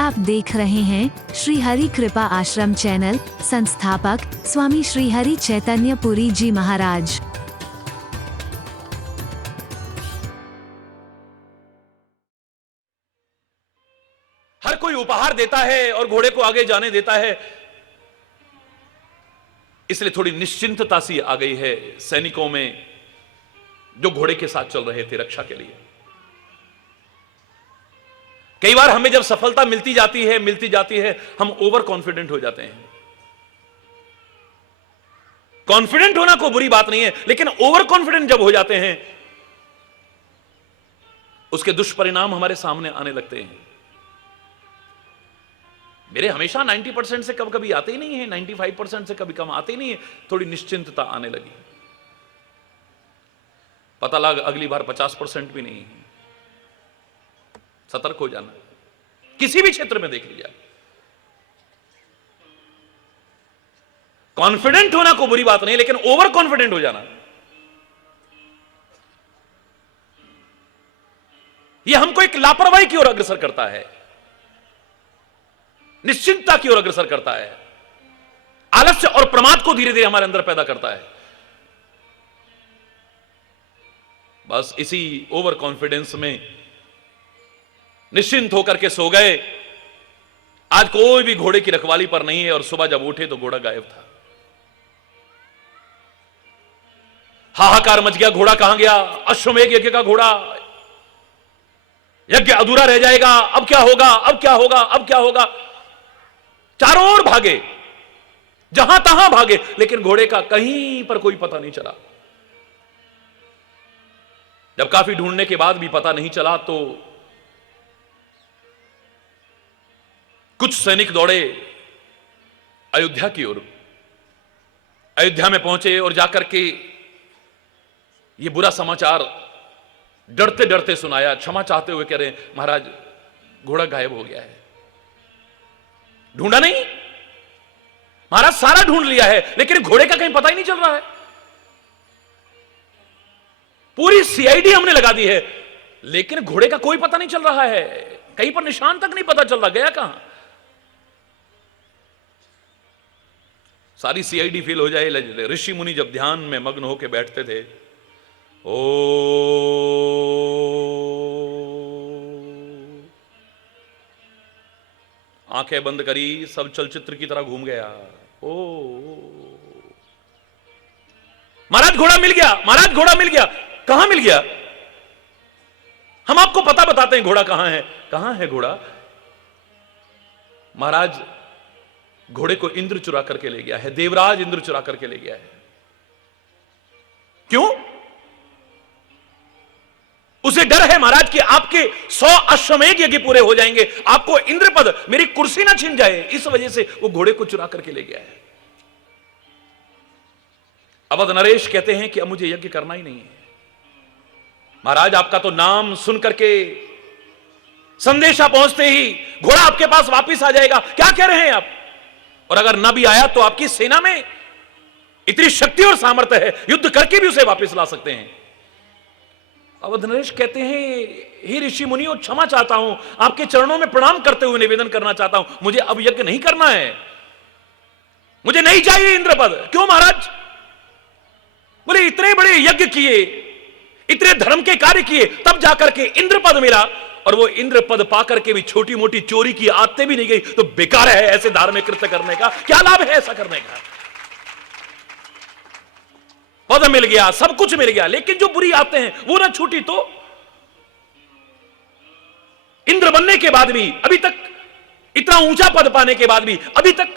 आप देख रहे हैं श्री हरि कृपा आश्रम चैनल। संस्थापक स्वामी श्री हरि चैतन्य पुरी जी महाराज। हर कोई उपहार देता है और घोड़े को आगे जाने देता है, इसलिए थोड़ी निश्चिंतता सी आ गई है सैनिकों में जो घोड़े के साथ चल रहे थे रक्षा के लिए। कई बार हमें जब सफलता मिलती जाती है हम ओवर कॉन्फिडेंट हो जाते हैं। कॉन्फिडेंट होना कोई बुरी बात नहीं है, लेकिन ओवर कॉन्फिडेंट जब हो जाते हैं उसके दुष्परिणाम हमारे सामने आने लगते हैं। मेरे हमेशा 90% से कभी कभी आते ही नहीं है, 95% से कभी कम आते ही नहीं है। थोड़ी निश्चिंतता आने लगी, पता लगा अगली बार 50% भी नहीं है। सतर्क हो जाना, किसी भी क्षेत्र में देख लीजिए। कॉन्फिडेंट होना कोई बुरी बात नहीं, लेकिन ओवर कॉन्फिडेंट हो जाना यह हमको एक लापरवाही की ओर अग्रसर करता है, निश्चिंतता की ओर अग्रसर करता है, आलस्य और प्रमाद को धीरे धीरे हमारे अंदर पैदा करता है। बस इसी ओवर कॉन्फिडेंस में निश्चिंत होकर के सो गए। आज कोई भी घोड़े की रखवाली पर नहीं है और सुबह जब उठे तो घोड़ा गायब था। हाहाकार मच गया, घोड़ा कहां गया? अश्वमेध यज्ञ का घोड़ा, यज्ञ अधूरा रह जाएगा, अब क्या होगा, अब क्या होगा, अब क्या होगा? चारों ओर भागे, जहां तहां भागे, लेकिन घोड़े का कहीं पर कोई पता नहीं चला। जब काफी ढूंढने के बाद भी पता नहीं चला तो कुछ सैनिक दौड़े अयोध्या की ओर। अयोध्या में पहुंचे और जाकर के ये बुरा समाचार डरते डरते सुनाया, क्षमा चाहते हुए कह रहे हैं महाराज घोड़ा गायब हो गया है। ढूंढा नहीं महाराज, सारा ढूंढ लिया है, लेकिन घोड़े का कहीं पता ही नहीं चल रहा है। पूरी सीआईडी हमने लगा दी है, लेकिन घोड़े का कोई पता नहीं चल रहा है, कहीं पर निशान तक नहीं पता चल रहा, गया कहां? सारी सीआईडी फेल हो जाए। ऋषि मुनि जब ध्यान में मग्न होकर बैठते थे, ओ आंखें बंद करी, सब चलचित्र की तरह घूम गया। ओ महाराज घोड़ा मिल गया, महाराज घोड़ा मिल गया। कहां मिल गया? हम आपको पता बताते हैं घोड़ा कहां है। कहां है घोड़ा? महाराज घोड़े को इंद्र चुरा करके ले गया है, देवराज इंद्र चुरा करके ले गया है। क्यों? उसे डर है महाराज कि आपके 100 अश्वमेध यज्ञ पूरे हो जाएंगे, आपको इंद्र पद, मेरी कुर्सी ना छिन जाए, इस वजह से वो घोड़े को चुरा करके ले गया है। अवध नरेश कहते हैं कि अब मुझे यज्ञ करना ही नहीं है। महाराज आपका तो नाम सुन करके संदेशा पहुंचते ही घोड़ा आपके पास वापस आ जाएगा, क्या कह रहे हैं आप? और अगर ना भी आया तो आपकी सेना में इतनी शक्ति और सामर्थ्य है, युद्ध करके भी उसे वापस ला सकते हैं। अवध नरेश कहते हैं हे ऋषि मुनियों, क्षमा चाहता हूं, आपके चरणों में प्रणाम करते हुए निवेदन करना चाहता हूं, मुझे अब यज्ञ नहीं करना है, मुझे नहीं चाहिए इंद्र पद। क्यों महाराज? बोले इतने बड़े यज्ञ किए, इतने धर्म के कार्य किए, तब जाकर के इंद्र पद मिला, और वो इंद्र पद पाकर के भी छोटी मोटी चोरी की आदतें भी नहीं गई, तो बेकार है ऐसे धार्मिक कृत्य करने का। क्या लाभ है ऐसा करने का? पद मिल गया, सब कुछ मिल गया, लेकिन जो बुरी आदतें हैं वो ना छूटी तो इंद्र बनने के बाद भी, अभी तक इतना ऊंचा पद पाने के बाद भी अभी तक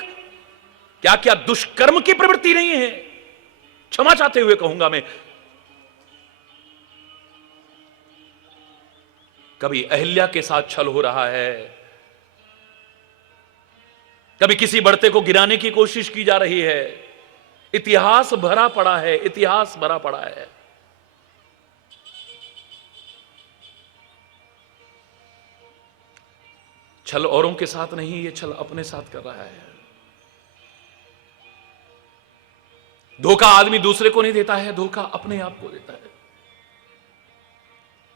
क्या क्या दुष्कर्म की प्रवृत्ति नहीं है। क्षमा चाहते हुए कहूंगा मैं, कभी अहिल्या के साथ छल हो रहा है, कभी किसी बढ़ते को गिराने की कोशिश की जा रही है। इतिहास भरा पड़ा है, इतिहास भरा पड़ा है। छल औरों के साथ नहीं, ये छल अपने साथ कर रहा है। धोखा आदमी दूसरे को नहीं देता है, धोखा अपने आप को देता है।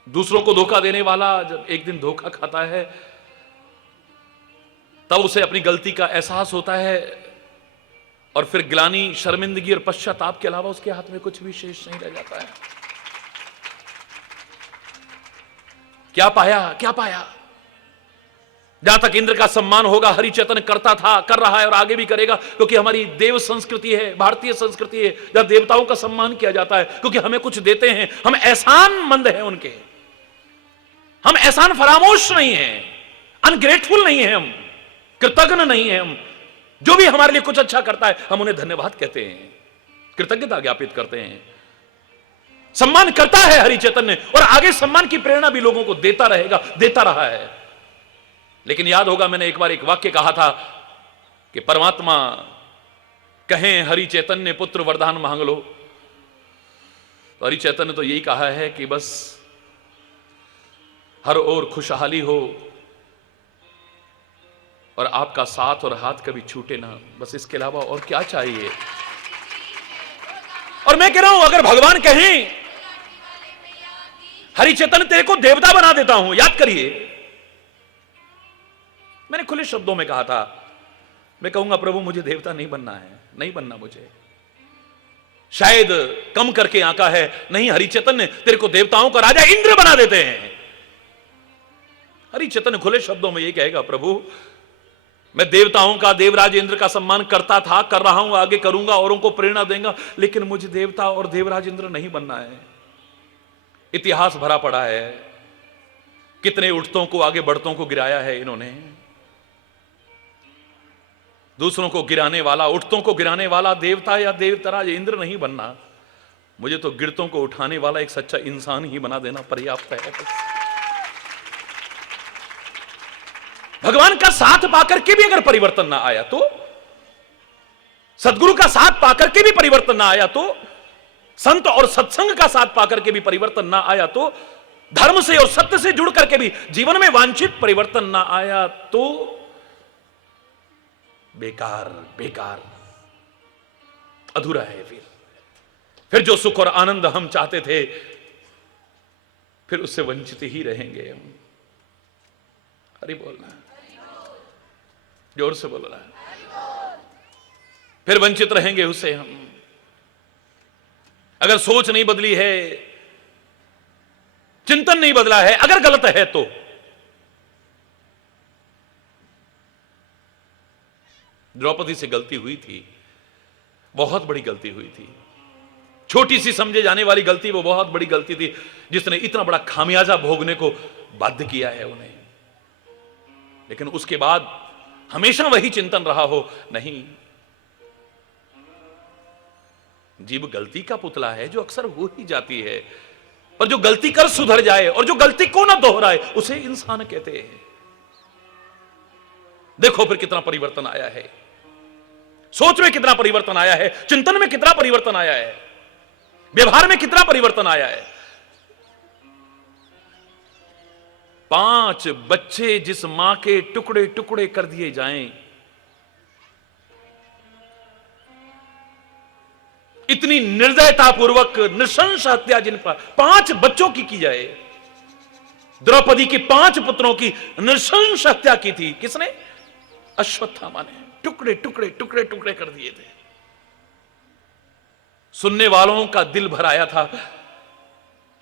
दूसरों को धोखा देने वाला जब एक दिन धोखा खाता है तब उसे अपनी गलती का एहसास होता है और फिर ग्लानि, शर्मिंदगी और पश्चाताप के अलावा उसके हाथ में कुछ भी शेष नहीं रह जाता है। क्या पाया, क्या पाया? जहां तक इंद्र का सम्मान होगा हरिचेतन करता था, कर रहा है और आगे भी करेगा, क्योंकि हमारी देव संस्कृति है, भारतीय संस्कृति है, जहां देवताओं का सम्मान किया जाता है, क्योंकि हमें कुछ देते हैं, हम एहसान मंद हैं उनके, हम एहसान फरामोश नहीं हैं, अनग्रेटफुल नहीं है, हम कृतज्ञ नहीं है। हम जो भी हमारे लिए कुछ अच्छा करता है हम उन्हें धन्यवाद कहते हैं, कृतज्ञता ज्ञापित करते हैं। सम्मान करता है हरिचेतन ने और आगे सम्मान की प्रेरणा भी लोगों को देता रहेगा, देता रहा है। लेकिन याद होगा मैंने एक बार एक वाक्य कहा था कि परमात्मा कहें हरिचेतन ने पुत्र वरदान मांग लो, तो हरिचेतन ने तो यही कहा है कि बस हर ओर खुशहाली हो और आपका साथ और हाथ कभी छूटे ना, बस इसके अलावा और क्या चाहिए। और मैं कह रहा हूं अगर भगवान कहें हरिचेतन तेरे को देवता बना देता हूं, याद करिए मैंने खुले शब्दों में कहा था, मैं कहूंगा प्रभु मुझे देवता नहीं बनना है, नहीं बनना मुझे, शायद कम करके आंका है, नहीं हरिचेतन ने तेरे को देवताओं का राजा इंद्र बना देते हैं। हरिचेतन खुले शब्दों में ये कहेगा प्रभु मैं देवताओं का, देवराज इंद्र का सम्मान करता था, कर रहा हूं, आगे करूंगा, औरों को प्रेरणा देगा, लेकिन मुझे देवता और देवराज इंद्र नहीं बनना है। इतिहास भरा पड़ा है, कितने उठतों को, आगे बढ़तों को गिराया है इन्होंने। दूसरों को गिराने वाला, उठतों को गिराने वाला देवता या देवतराज इंद्र नहीं बनना, मुझे तो गिरतों को उठाने वाला एक सच्चा इंसान ही बना देना पर्याप्त है। भगवान का साथ पाकर के भी अगर परिवर्तन ना आया तो, सदगुरु का साथ पाकर के भी परिवर्तन ना आया तो, संत और सत्संग का साथ पाकर के भी परिवर्तन ना आया तो, धर्म से और सत्य से जुड़ करके भी जीवन में वांछित परिवर्तन ना आया तो बेकार, बेकार, अधूरा है। फिर जो सुख और आनंद हम चाहते थे फिर उससे वंचित ही रहेंगे हम। हरि बोलना, जोर से बोलना है, फिर वंचित रहेंगे उससे हम। अगर सोच नहीं बदली है, चिंतन नहीं बदला है, अगर गलत है तो द्रौपदी से गलती हुई थी, बहुत बड़ी गलती हुई थी, छोटी सी समझे जाने वाली गलती वो बहुत बड़ी गलती थी जिसने इतना बड़ा खामियाजा भोगने को बाध्य किया है उन्हें। लेकिन उसके बाद हमेशा वही चिंतन रहा हो, नहीं, जीव गलती का पुतला है जो अक्सर हो ही जाती है, और जो गलती कर सुधर जाए और जो गलती को ना दोहराए उसे इंसान कहते हैं। देखो फिर कितना परिवर्तन आया है, सोच में कितना परिवर्तन आया है, चिंतन में कितना परिवर्तन आया है, व्यवहार में कितना परिवर्तन आया है। 5 बच्चे जिस मां के टुकड़े टुकड़े कर दिए जाएं, इतनी निर्दयतापूर्वक नृशंस हत्या जिन पर 5 बच्चों की जाए, द्रौपदी के 5 पुत्रों की नृशंस हत्या की थी किसने? अश्वत्थामा ने। टुकड़े टुकड़े टुकड़े टुकड़े कर दिए थे। सुनने वालों का दिल भर आया था।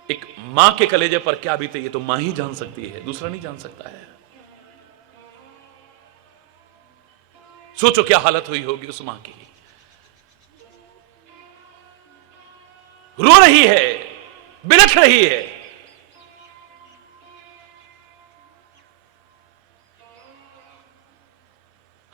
एक मां के कलेजे पर क्या बीते ये तो मां ही जान सकती है, दूसरा नहीं जान सकता है। सोचो क्या हालत हुई होगी उस मां की। रो रही है, बिलख रही है।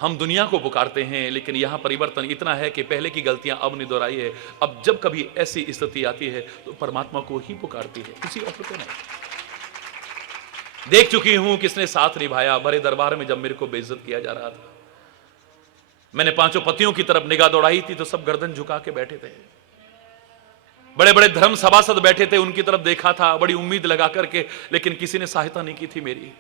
हम दुनिया को पुकारते हैं, लेकिन यहां परिवर्तन इतना है कि पहले की गलतियां अब नहीं दोहराई है। अब जब कभी ऐसी स्थिति आती है तो परमात्मा को ही पुकारती है, किसी और को नहीं। देख चुकी हूं किसने साथ निभाया। बड़े दरबार में जब मेरे को बेइज्जत किया जा रहा था, मैंने 5 पतियों की तरफ निगाह दौड़ाई थी तो सब गर्दन झुका के बैठे थे। बड़े बड़े धर्म सभासद बैठे थे, उनकी तरफ देखा था बड़ी उम्मीद लगा करके, लेकिन किसी ने सहायता नहीं की थी मेरी।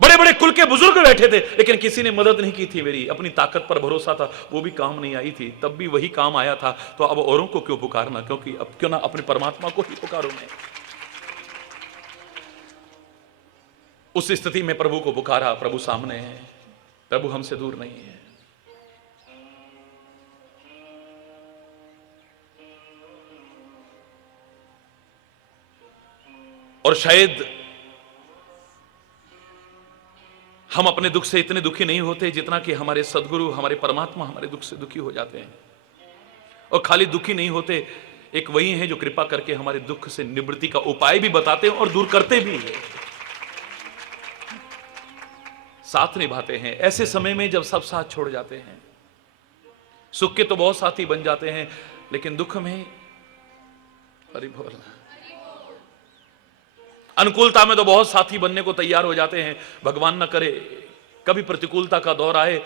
बड़े बड़े कुल के बुजुर्ग बैठे थे, लेकिन किसी ने मदद नहीं की थी मेरी। अपनी ताकत पर भरोसा था, वो भी काम नहीं आई थी। तब भी वही काम आया था, तो अब औरों को क्यों पुकारना? क्योंकि अब क्यों ना अपने परमात्मा को ही पुकारूं मैं। उस स्थिति में प्रभु को पुकारा, प्रभु सामने है, प्रभु हमसे दूर नहीं है। और शायद हम अपने दुख से इतने दुखी नहीं होते जितना कि हमारे सदगुरु, हमारे परमात्मा हमारे दुख से दुखी हो जाते हैं। और खाली दुखी नहीं होते, एक वही है जो कृपा करके हमारे दुख से निवृत्ति का उपाय भी बताते हैं और दूर करते भी हैं, साथ निभाते हैं। ऐसे समय में जब सब साथ छोड़ जाते हैं, सुख के तो बहुत साथी बन जाते हैं, लेकिन दुख में हरि बोल, अनुकूलता में तो बहुत साथी बनने को तैयार हो जाते हैं। भगवान न करे कभी प्रतिकूलता का दौर आए,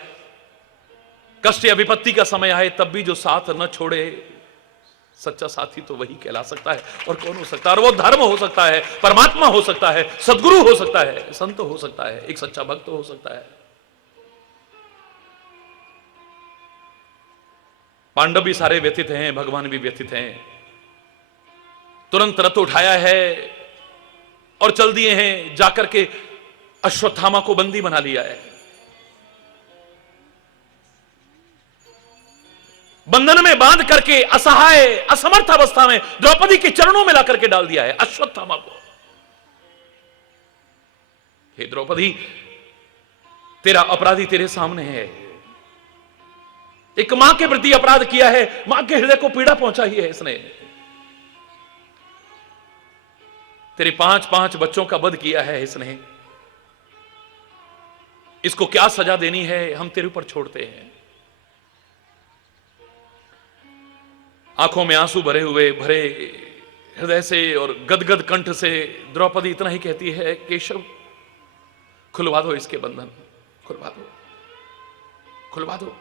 कष्ट या विपत्ति का समय आए, तब भी जो साथ न छोड़े, सच्चा साथी तो वही कहला सकता है। और कौन हो सकता है? और वो धर्म हो सकता है, परमात्मा हो सकता है, सदगुरु हो सकता है, संत हो सकता है, एक सच्चा भक्त हो सकता है। पांडव भी सारे व्यथित हैं, भगवान भी व्यथित हैं। तुरंत रथ उठाया है और चल दिए हैं, जाकर के अश्वत्थामा को बंदी बना लिया है। बंधन में बांध करके असहाय असमर्थ अवस्था में द्रौपदी के चरणों में ला करके डाल दिया है अश्वत्थामा को। हे द्रौपदी, तेरा अपराधी तेरे सामने है। एक मां के प्रति अपराध किया है, मां के हृदय को पीड़ा पहुंचाई है इसने। तेरे 5 बच्चों का वध किया है इसने। इसको क्या सजा देनी है हम तेरे ऊपर छोड़ते हैं। आंखों में आंसू भरे हुए, भरे हृदय से और गदगद कंठ से द्रौपदी इतना ही कहती है, केशव खुलवा दो इसके बंधन, खुलवा दो, खुलवा दो।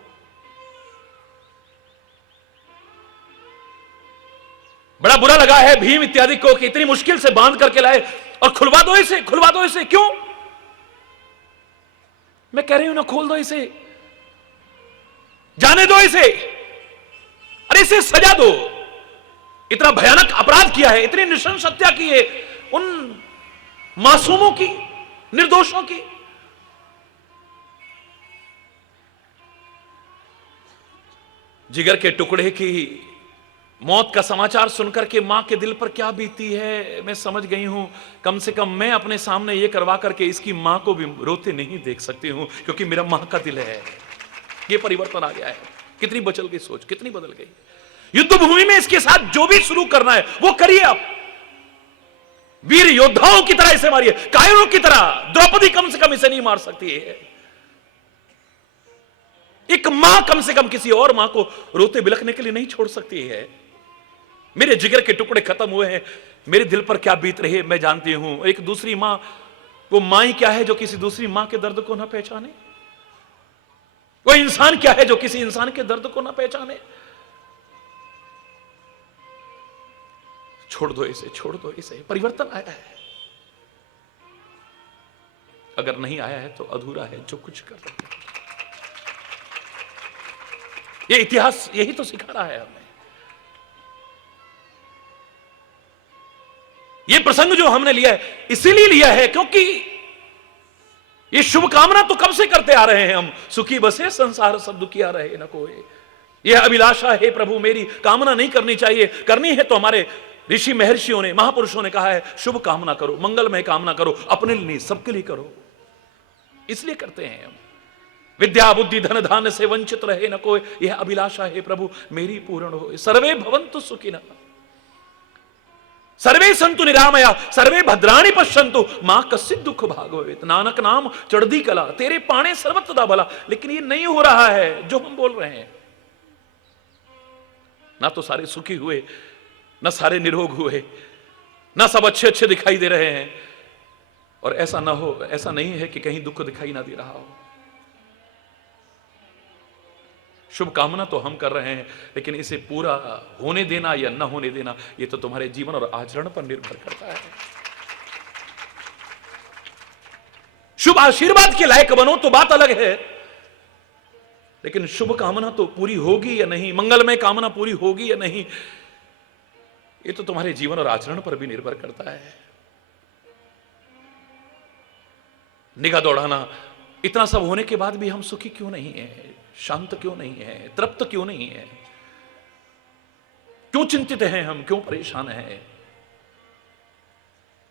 बड़ा बुरा लगा है भीम इत्यादि को कि इतनी मुश्किल से बांध करके लाए और खुलवा दो इसे, खुलवा दो इसे। क्यों? मैं कह रही हूं ना, खोल दो इसे, जाने दो इसे, अरे इसे सजा दो। इतना भयानक अपराध किया है, इतनी नृशंस हत्या की है उन मासूमों की, निर्दोषों की। जिगर के टुकड़े की मौत का समाचार सुनकर के मां के दिल पर क्या बीती है मैं समझ गई हूं। कम से कम मैं अपने सामने ये करवा करके इसकी मां को भी रोते नहीं देख सकती हूं, क्योंकि मेरा मां का दिल है। ये परिवर्तन आ गया है। कितनी बदल गई सोच, कितनी बदल गई। युद्ध भूमि में इसके साथ जो भी शुरू करना है वो करिए आप। वीर योद्धाओं की तरह इसे मारिए, कायरों की तरह। द्रौपदी कम से कम इसे नहीं मार सकती है। एक मां कम से कम किसी और मां को रोते बिलखने के लिए नहीं छोड़ सकती है। मेरे जिगर के टुकड़े खत्म हुए हैं, मेरे दिल पर क्या बीत रही है मैं जानती हूं। एक दूसरी मां, वो मां ही क्या है जो किसी दूसरी मां के दर्द को ना पहचाने? वो इंसान क्या है जो किसी इंसान के दर्द को ना पहचाने? छोड़ दो इसे, छोड़ दो इसे। परिवर्तन आया है, अगर नहीं आया है तो अधूरा है जो कुछ कर रहे हैं। ये इतिहास यही तो सिखा रहा है हमें। ये प्रसंग जो हमने लिया है इसीलिए लिया है क्योंकि ये शुभ कामना तो कब से करते आ रहे हैं हम। सुखी बसे संसार सब दुखिया रहे न कोई, यह अभिलाषा है प्रभु मेरी। कामना नहीं करनी चाहिए, करनी है तो हमारे ऋषि महर्षियों ने, महापुरुषों ने कहा है शुभ कामना करो, मंगलमय कामना करो, अपने लिए नहीं सबके लिए करो। इसलिए करते हैं हम। विद्या बुद्धि धन धान्य से वंचित रहे न कोई, यह अभिलाषा है प्रभु मेरी पूर्ण हो। सर्वे भवन्तु सुखिनः, सर्वे संतु निरामया, सर्वे भद्राणि पश्यन्तु, मां कश्चित् दुख भाग भवेत्। नानक नाम चढ़दी कला, तेरे पाणे सर्वत्र भला। लेकिन ये नहीं हो रहा है जो हम बोल रहे हैं। ना तो सारे सुखी हुए, ना सारे निरोग हुए, ना सब अच्छे अच्छे दिखाई दे रहे हैं। और ऐसा ना हो, ऐसा नहीं है कि कहीं दुख दिखाई ना दे रहा हो। शुभ कामना तो हम कर रहे हैं, लेकिन इसे पूरा होने देना या न होने देना ये तो तुम्हारे जीवन और आचरण पर निर्भर करता है। शुभ आशीर्वाद के लायक बनो तो बात अलग है, लेकिन शुभ कामना तो पूरी होगी या नहीं, मंगलमय कामना पूरी होगी या नहीं, ये तो तुम्हारे जीवन और आचरण पर भी निर्भर करता है। निगाह दौड़ाना, इतना सब होने के बाद भी हम सुखी क्यों नहीं है, शांत क्यों नहीं है, तृप्त क्यों नहीं है? क्यों चिंतित हैं हम, क्यों परेशान हैं,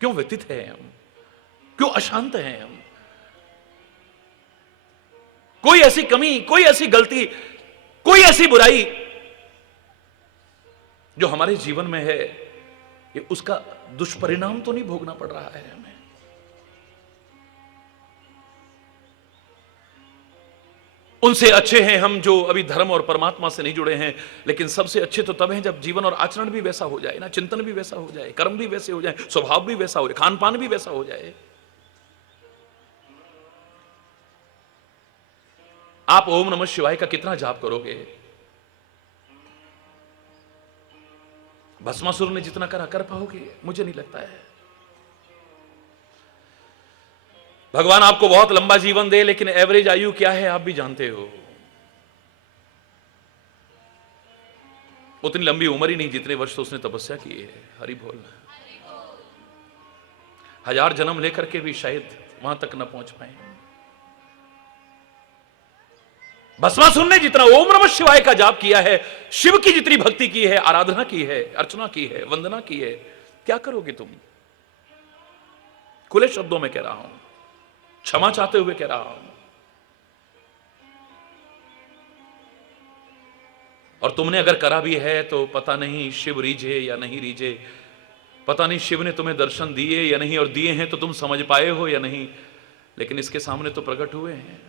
क्यों व्यथित हैं हम, क्यों अशांत हैं हम? कोई ऐसी कमी, कोई ऐसी गलती, कोई ऐसी बुराई जो हमारे जीवन में है, ये उसका दुष्परिणाम तो नहीं भोगना पड़ रहा है हमें? उनसे अच्छे हैं हम जो अभी धर्म और परमात्मा से नहीं जुड़े हैं, लेकिन सबसे अच्छे तो तब हैं जब जीवन और आचरण भी वैसा हो जाए ना, चिंतन भी वैसा हो जाए, कर्म भी वैसे हो जाए, स्वभाव भी वैसा हो जाए, खान पान भी वैसा हो जाए। आप ओम नमः शिवाय का कितना जाप करोगे? भस्मासुर ने जितना करा कर पाओगे? मुझे नहीं लगता है। भगवान आपको बहुत लंबा जीवन दे, लेकिन एवरेज आयु क्या है आप भी जानते हो। उतनी लंबी उम्र ही नहीं जितने वर्ष तो उसने तपस्या की है। हरि बोल। 1000 जन्म लेकर के भी शायद वहां तक न पहुंच पाए। भस्मासुर ने जितना ओम नमः शिवाय का जाप किया है, शिव की जितनी भक्ति की है, आराधना की है, अर्चना की है, वंदना की है, क्या करोगे तुम? खुले शब्दों में कह रहा हूं, क्षमा चाहते हुए कह रहा हूं। और तुमने अगर करा भी है तो पता नहीं शिव रीझे या नहीं रीझे, पता नहीं शिव ने तुम्हें दर्शन दिए या नहीं, और दिए हैं तो तुम समझ पाए हो या नहीं, लेकिन इसके सामने तो प्रकट हुए हैं।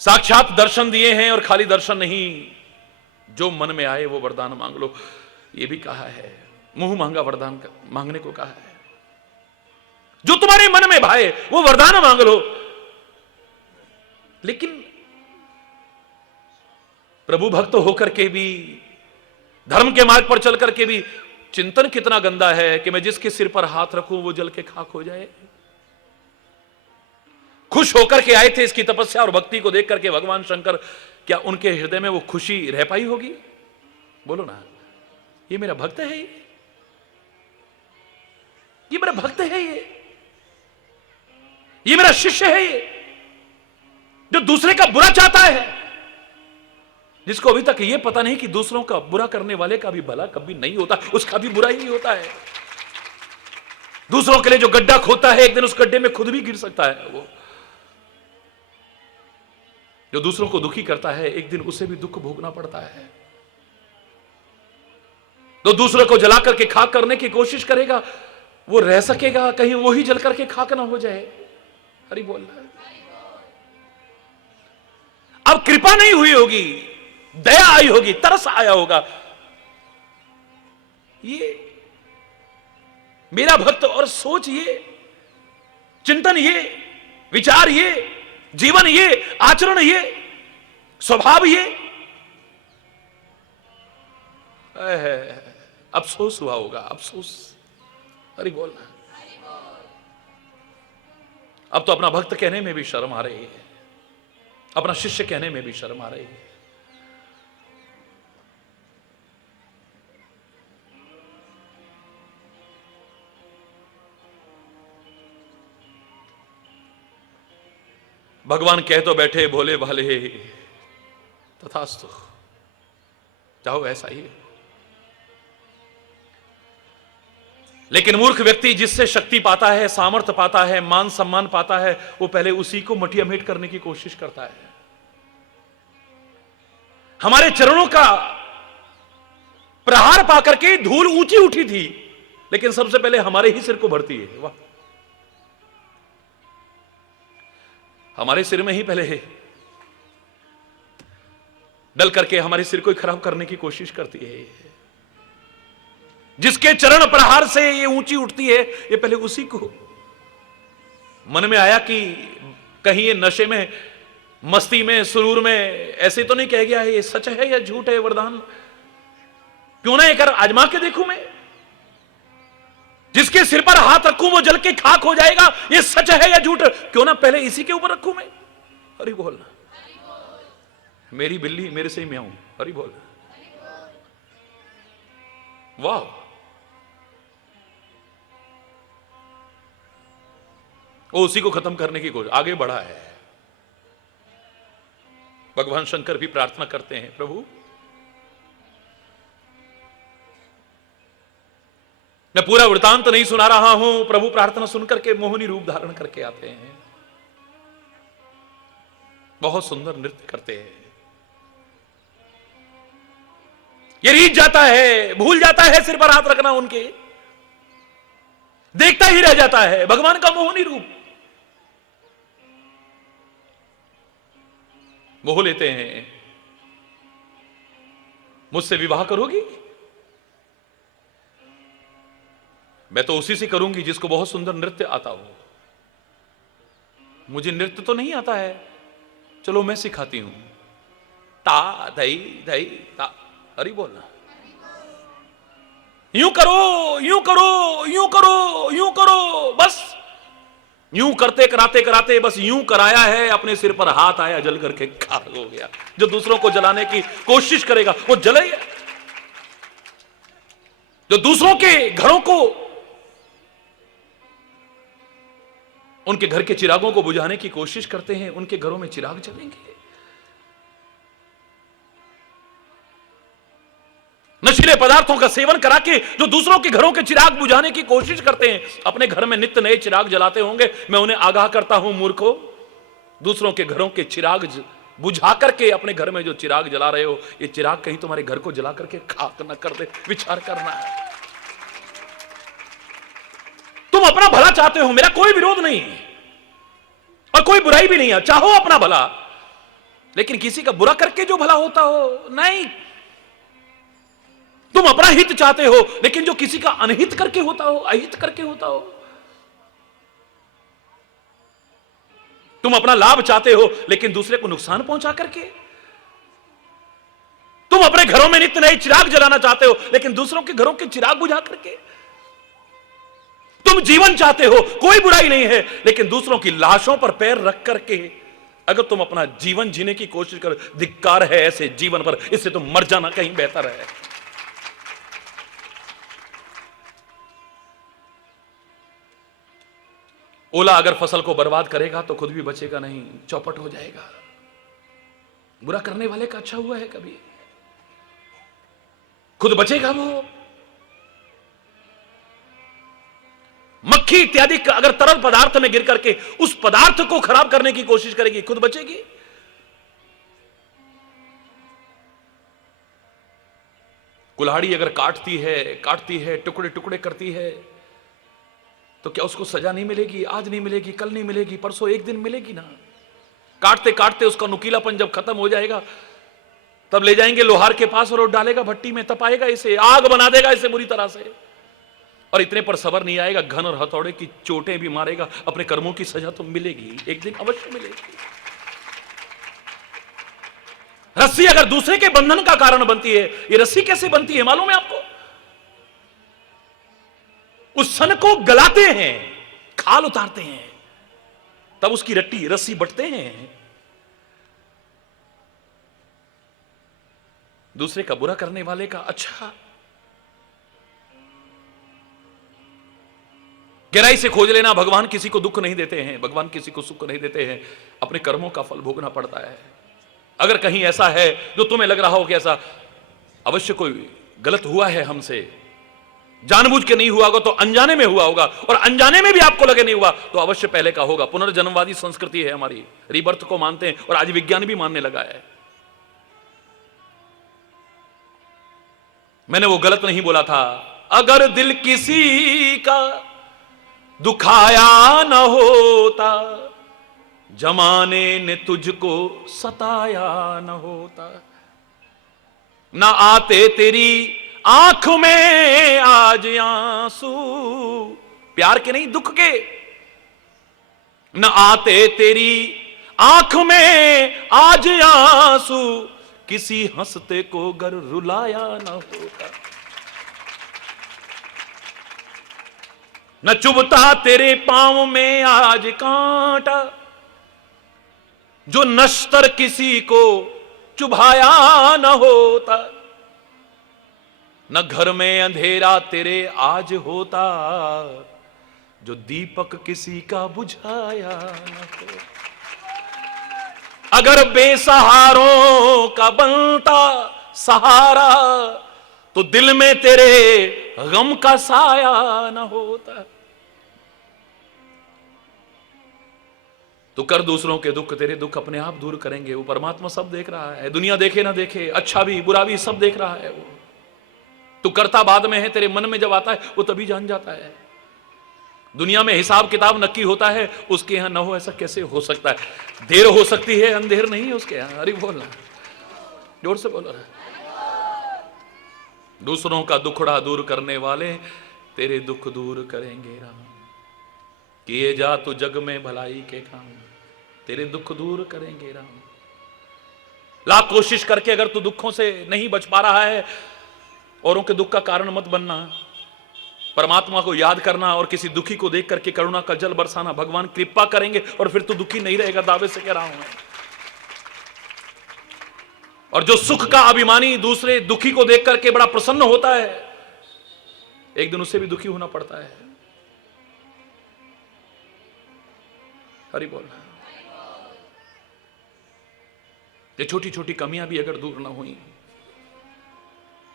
साक्षात दर्शन दिए हैं, और खाली दर्शन नहीं, जो मन में आए वो वरदान मांग लो, ये भी कहा है। मुंह मांगा वरदान मांगने को कहा है। जो तुम्हारे मन में भाए वो वरदान मांग लो। लेकिन प्रभु भक्त होकर के भी, धर्म के मार्ग पर चल करके भी चिंतन कितना गंदा है कि मैं जिसके सिर पर हाथ रखूं वो जल के खाक हो जाए। खुश होकर के आए थे इसकी तपस्या और भक्ति को देख करके भगवान शंकर, क्या उनके हृदय में वो खुशी रह पाई होगी? बोलो ना, ये मेरा भक्त है, ये मेरा भक्त है, ये मेरा शिष्य है, ये जो दूसरे का बुरा चाहता है, जिसको अभी तक ये पता नहीं कि दूसरों का बुरा करने वाले का भी भला कभी नहीं होता, उसका भी बुरा ही नहीं होता है। दूसरों के लिए जो गड्ढा खोता है, एक दिन उस गड्ढे में खुद भी गिर सकता है। वो जो दूसरों को दुखी करता है, एक दिन उसे भी दुख भोगना पड़ता है। तो दूसरों को जला करके खाक करने की कोशिश करेगा, वो रह सकेगा? कहीं वो ही जल करके खाक ना हो जाए। हरि बोल। अब कृपा नहीं हुई होगी, दया आई होगी, तरस आया होगा, ये मेरा भक्त, और सोच ये, चिंतन ये, विचार ये, जीवन ये, आचरण ये, स्वभाव ये, अफसोस हुआ होगा, अफसोस। अरे बोलना, अब तो अपना भक्त कहने में भी शर्म आ रही है, अपना शिष्य कहने में भी शर्म आ रही है। भगवान कह तो बैठे भोले भाले, तथास्तु, चाहो ऐसा ही। लेकिन मूर्ख व्यक्ति जिससे शक्ति पाता है, सामर्थ्य पाता है, मान सम्मान पाता है, वो पहले उसी को मटिया मेट करने की कोशिश करता है। हमारे चरणों का प्रहार पाकर के धूल ऊंची उठी थी, लेकिन सबसे पहले हमारे ही सिर को भरती है। वाह, हमारे सिर में ही पहले डल करके हमारे सिर को खराब करने की कोशिश करती है। जिसके चरण प्रहार से ये ऊंची उठती है, ये पहले उसी को मन में आया कि कहीं ये नशे में, मस्ती में, सुरूर में ऐसे तो नहीं कह गया है, ये सच है या झूठ है वरदान, क्यों ना एक आजमा के देखूं मैं। जिसके सिर पर हाथ रखूं वो जल के खाक हो जाएगा, ये सच है या झूठ, क्यों ना पहले इसी के ऊपर रखूं मैं। हरि बोल। मेरी बिल्ली मेरे से ही म्याऊं। हरि बोल। वाह, वो उसी को खत्म करने की कोशिश, आगे बढ़ा है। भगवान शंकर भी प्रार्थना करते हैं, प्रभु मैं पूरा वृतांत नहीं सुना रहा हूं। प्रभु प्रार्थना सुनकर के मोहिनी रूप धारण करके आते हैं, बहुत सुंदर नृत्य करते हैं। ये रीझ जाता है, भूल जाता है सिर पर हाथ रखना उनके, देखता ही रह जाता है भगवान का मोहिनी रूप। मोह लेते हैं, मुझसे विवाह करोगी? मैं तो उसी से करूंगी जिसको बहुत सुंदर नृत्य आता हो। मुझे नृत्य तो नहीं आता है, चलो मैं सिखाती हूं। ता धई धई ता, अरे बोलना, यूं करो यूं करो यूं करो यूं करो, बस यूं करते कराते कराते बस यूं कराया है, अपने सिर पर हाथ आया, जल करके खाक हो गया। जो दूसरों को जलाने की कोशिश करेगा वो जलेगा। जो दूसरों के घरों को, उनके घर के चिरागों को बुझाने की कोशिश करते हैं, उनके घरों में चिराग जलेंगे। नशीले पदार्थों का सेवन करा के जो दूसरों के घरों के चिराग बुझाने की कोशिश करते हैं, अपने घर में नित्य नए चिराग जलाते होंगे। मैं उन्हें आगाह करता हूं, मूर्खों, दूसरों के घरों के चिराग बुझा करके अपने घर में जो चिराग जला रहे हो, ये चिराग कहीं तुम्हारे घर को जला करके खाक न कर दे। विचार करना है। तुम अपना भला चाहते हो, मेरा कोई विरोध नहीं और कोई बुराई भी नहीं है, चाहो अपना भला, लेकिन किसी का बुरा करके जो भला होता हो नहीं। तुम अपना हित चाहते हो, लेकिन जो किसी का अनहित करके होता हो, अहित करके होता हो। तुम अपना लाभ चाहते हो, लेकिन दूसरे को नुकसान पहुंचा करके। तुम अपने घरों में नित्य नए चिराग जलाना चाहते हो, लेकिन दूसरों के घरों के चिराग बुझा करके। तुम जीवन चाहते हो, कोई बुराई नहीं है, लेकिन दूसरों की लाशों पर पैर रख करके अगर तुम अपना जीवन जीने की कोशिश करो, धिक्कार है ऐसे जीवन पर। इससे तुम मर जाना कहीं बेहतर है। ओला अगर फसल को बर्बाद करेगा तो खुद भी बचेगा नहीं, चौपट हो जाएगा। बुरा करने वाले का अच्छा हुआ है कभी? खुद बचेगा वो? मक्खी इत्यादि अगर तरल पदार्थ में गिर करके उस पदार्थ को खराब करने की कोशिश करेगी, खुद बचेगी? कुल्हाड़ी अगर काटती है, टुकड़े टुकड़े करती है, तो क्या उसको सजा नहीं मिलेगी? आज नहीं मिलेगी, कल नहीं मिलेगी, परसों एक दिन मिलेगी ना। काटते काटते उसका नुकीलापन जब खत्म हो जाएगा, तब ले जाएंगे लोहार के पास और वो डालेगा भट्टी में, तपाएगा इसे, आग बना देगा इसे बुरी तरह से। और इतने पर सबर नहीं आएगा, घन और हथौड़े की चोटें भी मारेगा। अपने कर्मों की सजा तो मिलेगी, एक दिन अवश्य मिलेगी। रस्सी अगर दूसरे के बंधन का कारण बनती है, ये रस्सी कैसे बनती है मालूम है आपको? उस सन को गलाते हैं, खाल उतारते हैं, तब उसकी रस्सी बंटते हैं। दूसरे का बुरा करने वाले का अच्छा। गहराई से खोज लेना, भगवान किसी को दुख नहीं देते हैं, भगवान किसी को सुख नहीं देते हैं, अपने कर्मों का फल भोगना पड़ता है। अगर कहीं ऐसा है जो तुम्हें लग रहा हो कि ऐसा अवश्य कोई गलत हुआ है हमसे, जानबूझ के नहीं हुआ होगा तो अनजाने में हुआ होगा, और अनजाने में भी आपको लगे नहीं हुआ तो अवश्य पहले का होगा। पुनर्जन्मवादी संस्कृति है हमारी, रीबर्थ को मानते हैं और आज विज्ञान भी मानने लगा है। मैंने वो गलत नहीं बोला था। अगर दिल किसी का दुखाया न होता, जमाने ने तुझको सताया न होता, न आते तेरी आंख में आज आंसू, प्यार के नहीं दुख के, न आते तेरी आंख में आज आंसू, किसी हंसते को गर रुलाया न होता, न चुभता तेरे पांव में आज कांटा, जो नश्तर किसी को चुभाया न होता, न घर में अंधेरा तेरे आज होता, जो दीपक किसी का बुझाया न हो। अगर बेसहारों का बनता सहारा तो दिल में तेरे गम का साया न होता। तो कर दूसरों के दुख, तेरे दुख अपने आप दूर करेंगे। वो परमात्मा सब देख रहा है, दुनिया देखे ना देखे, अच्छा भी बुरा भी सब देख रहा है। वो तू करता बाद में है, तेरे मन में जब आता है वो तभी जान जाता है। दुनिया में हिसाब किताब नक्की होता है, उसके यहां ना हो ऐसा कैसे हो सकता है? देर हो सकती है, अंधेर नहीं है उसके यहां। अरे बोलना, जोर से बोलो। दूसरों का दुखड़ा दूर करने वाले तेरे दुख दूर करेंगे राम। किए जा तू जग में भलाई के काम, तेरे दुख दूर करेंगे राम। लाख कोशिश करके अगर तू दुखों से नहीं बच पा रहा है, औरों के दुख का कारण मत बनना। परमात्मा को याद करना और किसी दुखी को देख करके करुणा का जल बरसाना। भगवान कृपा करेंगे और फिर तू दुखी नहीं रहेगा, दावे से कह रहा हूं मैं। और जो सुख का अभिमानी दूसरे दुखी को देख करके बड़ा प्रसन्न होता है, एक दिन उससे भी दुखी होना पड़ता है। हरि बोल। ये छोटी छोटी कमियां भी अगर दूर ना हुई,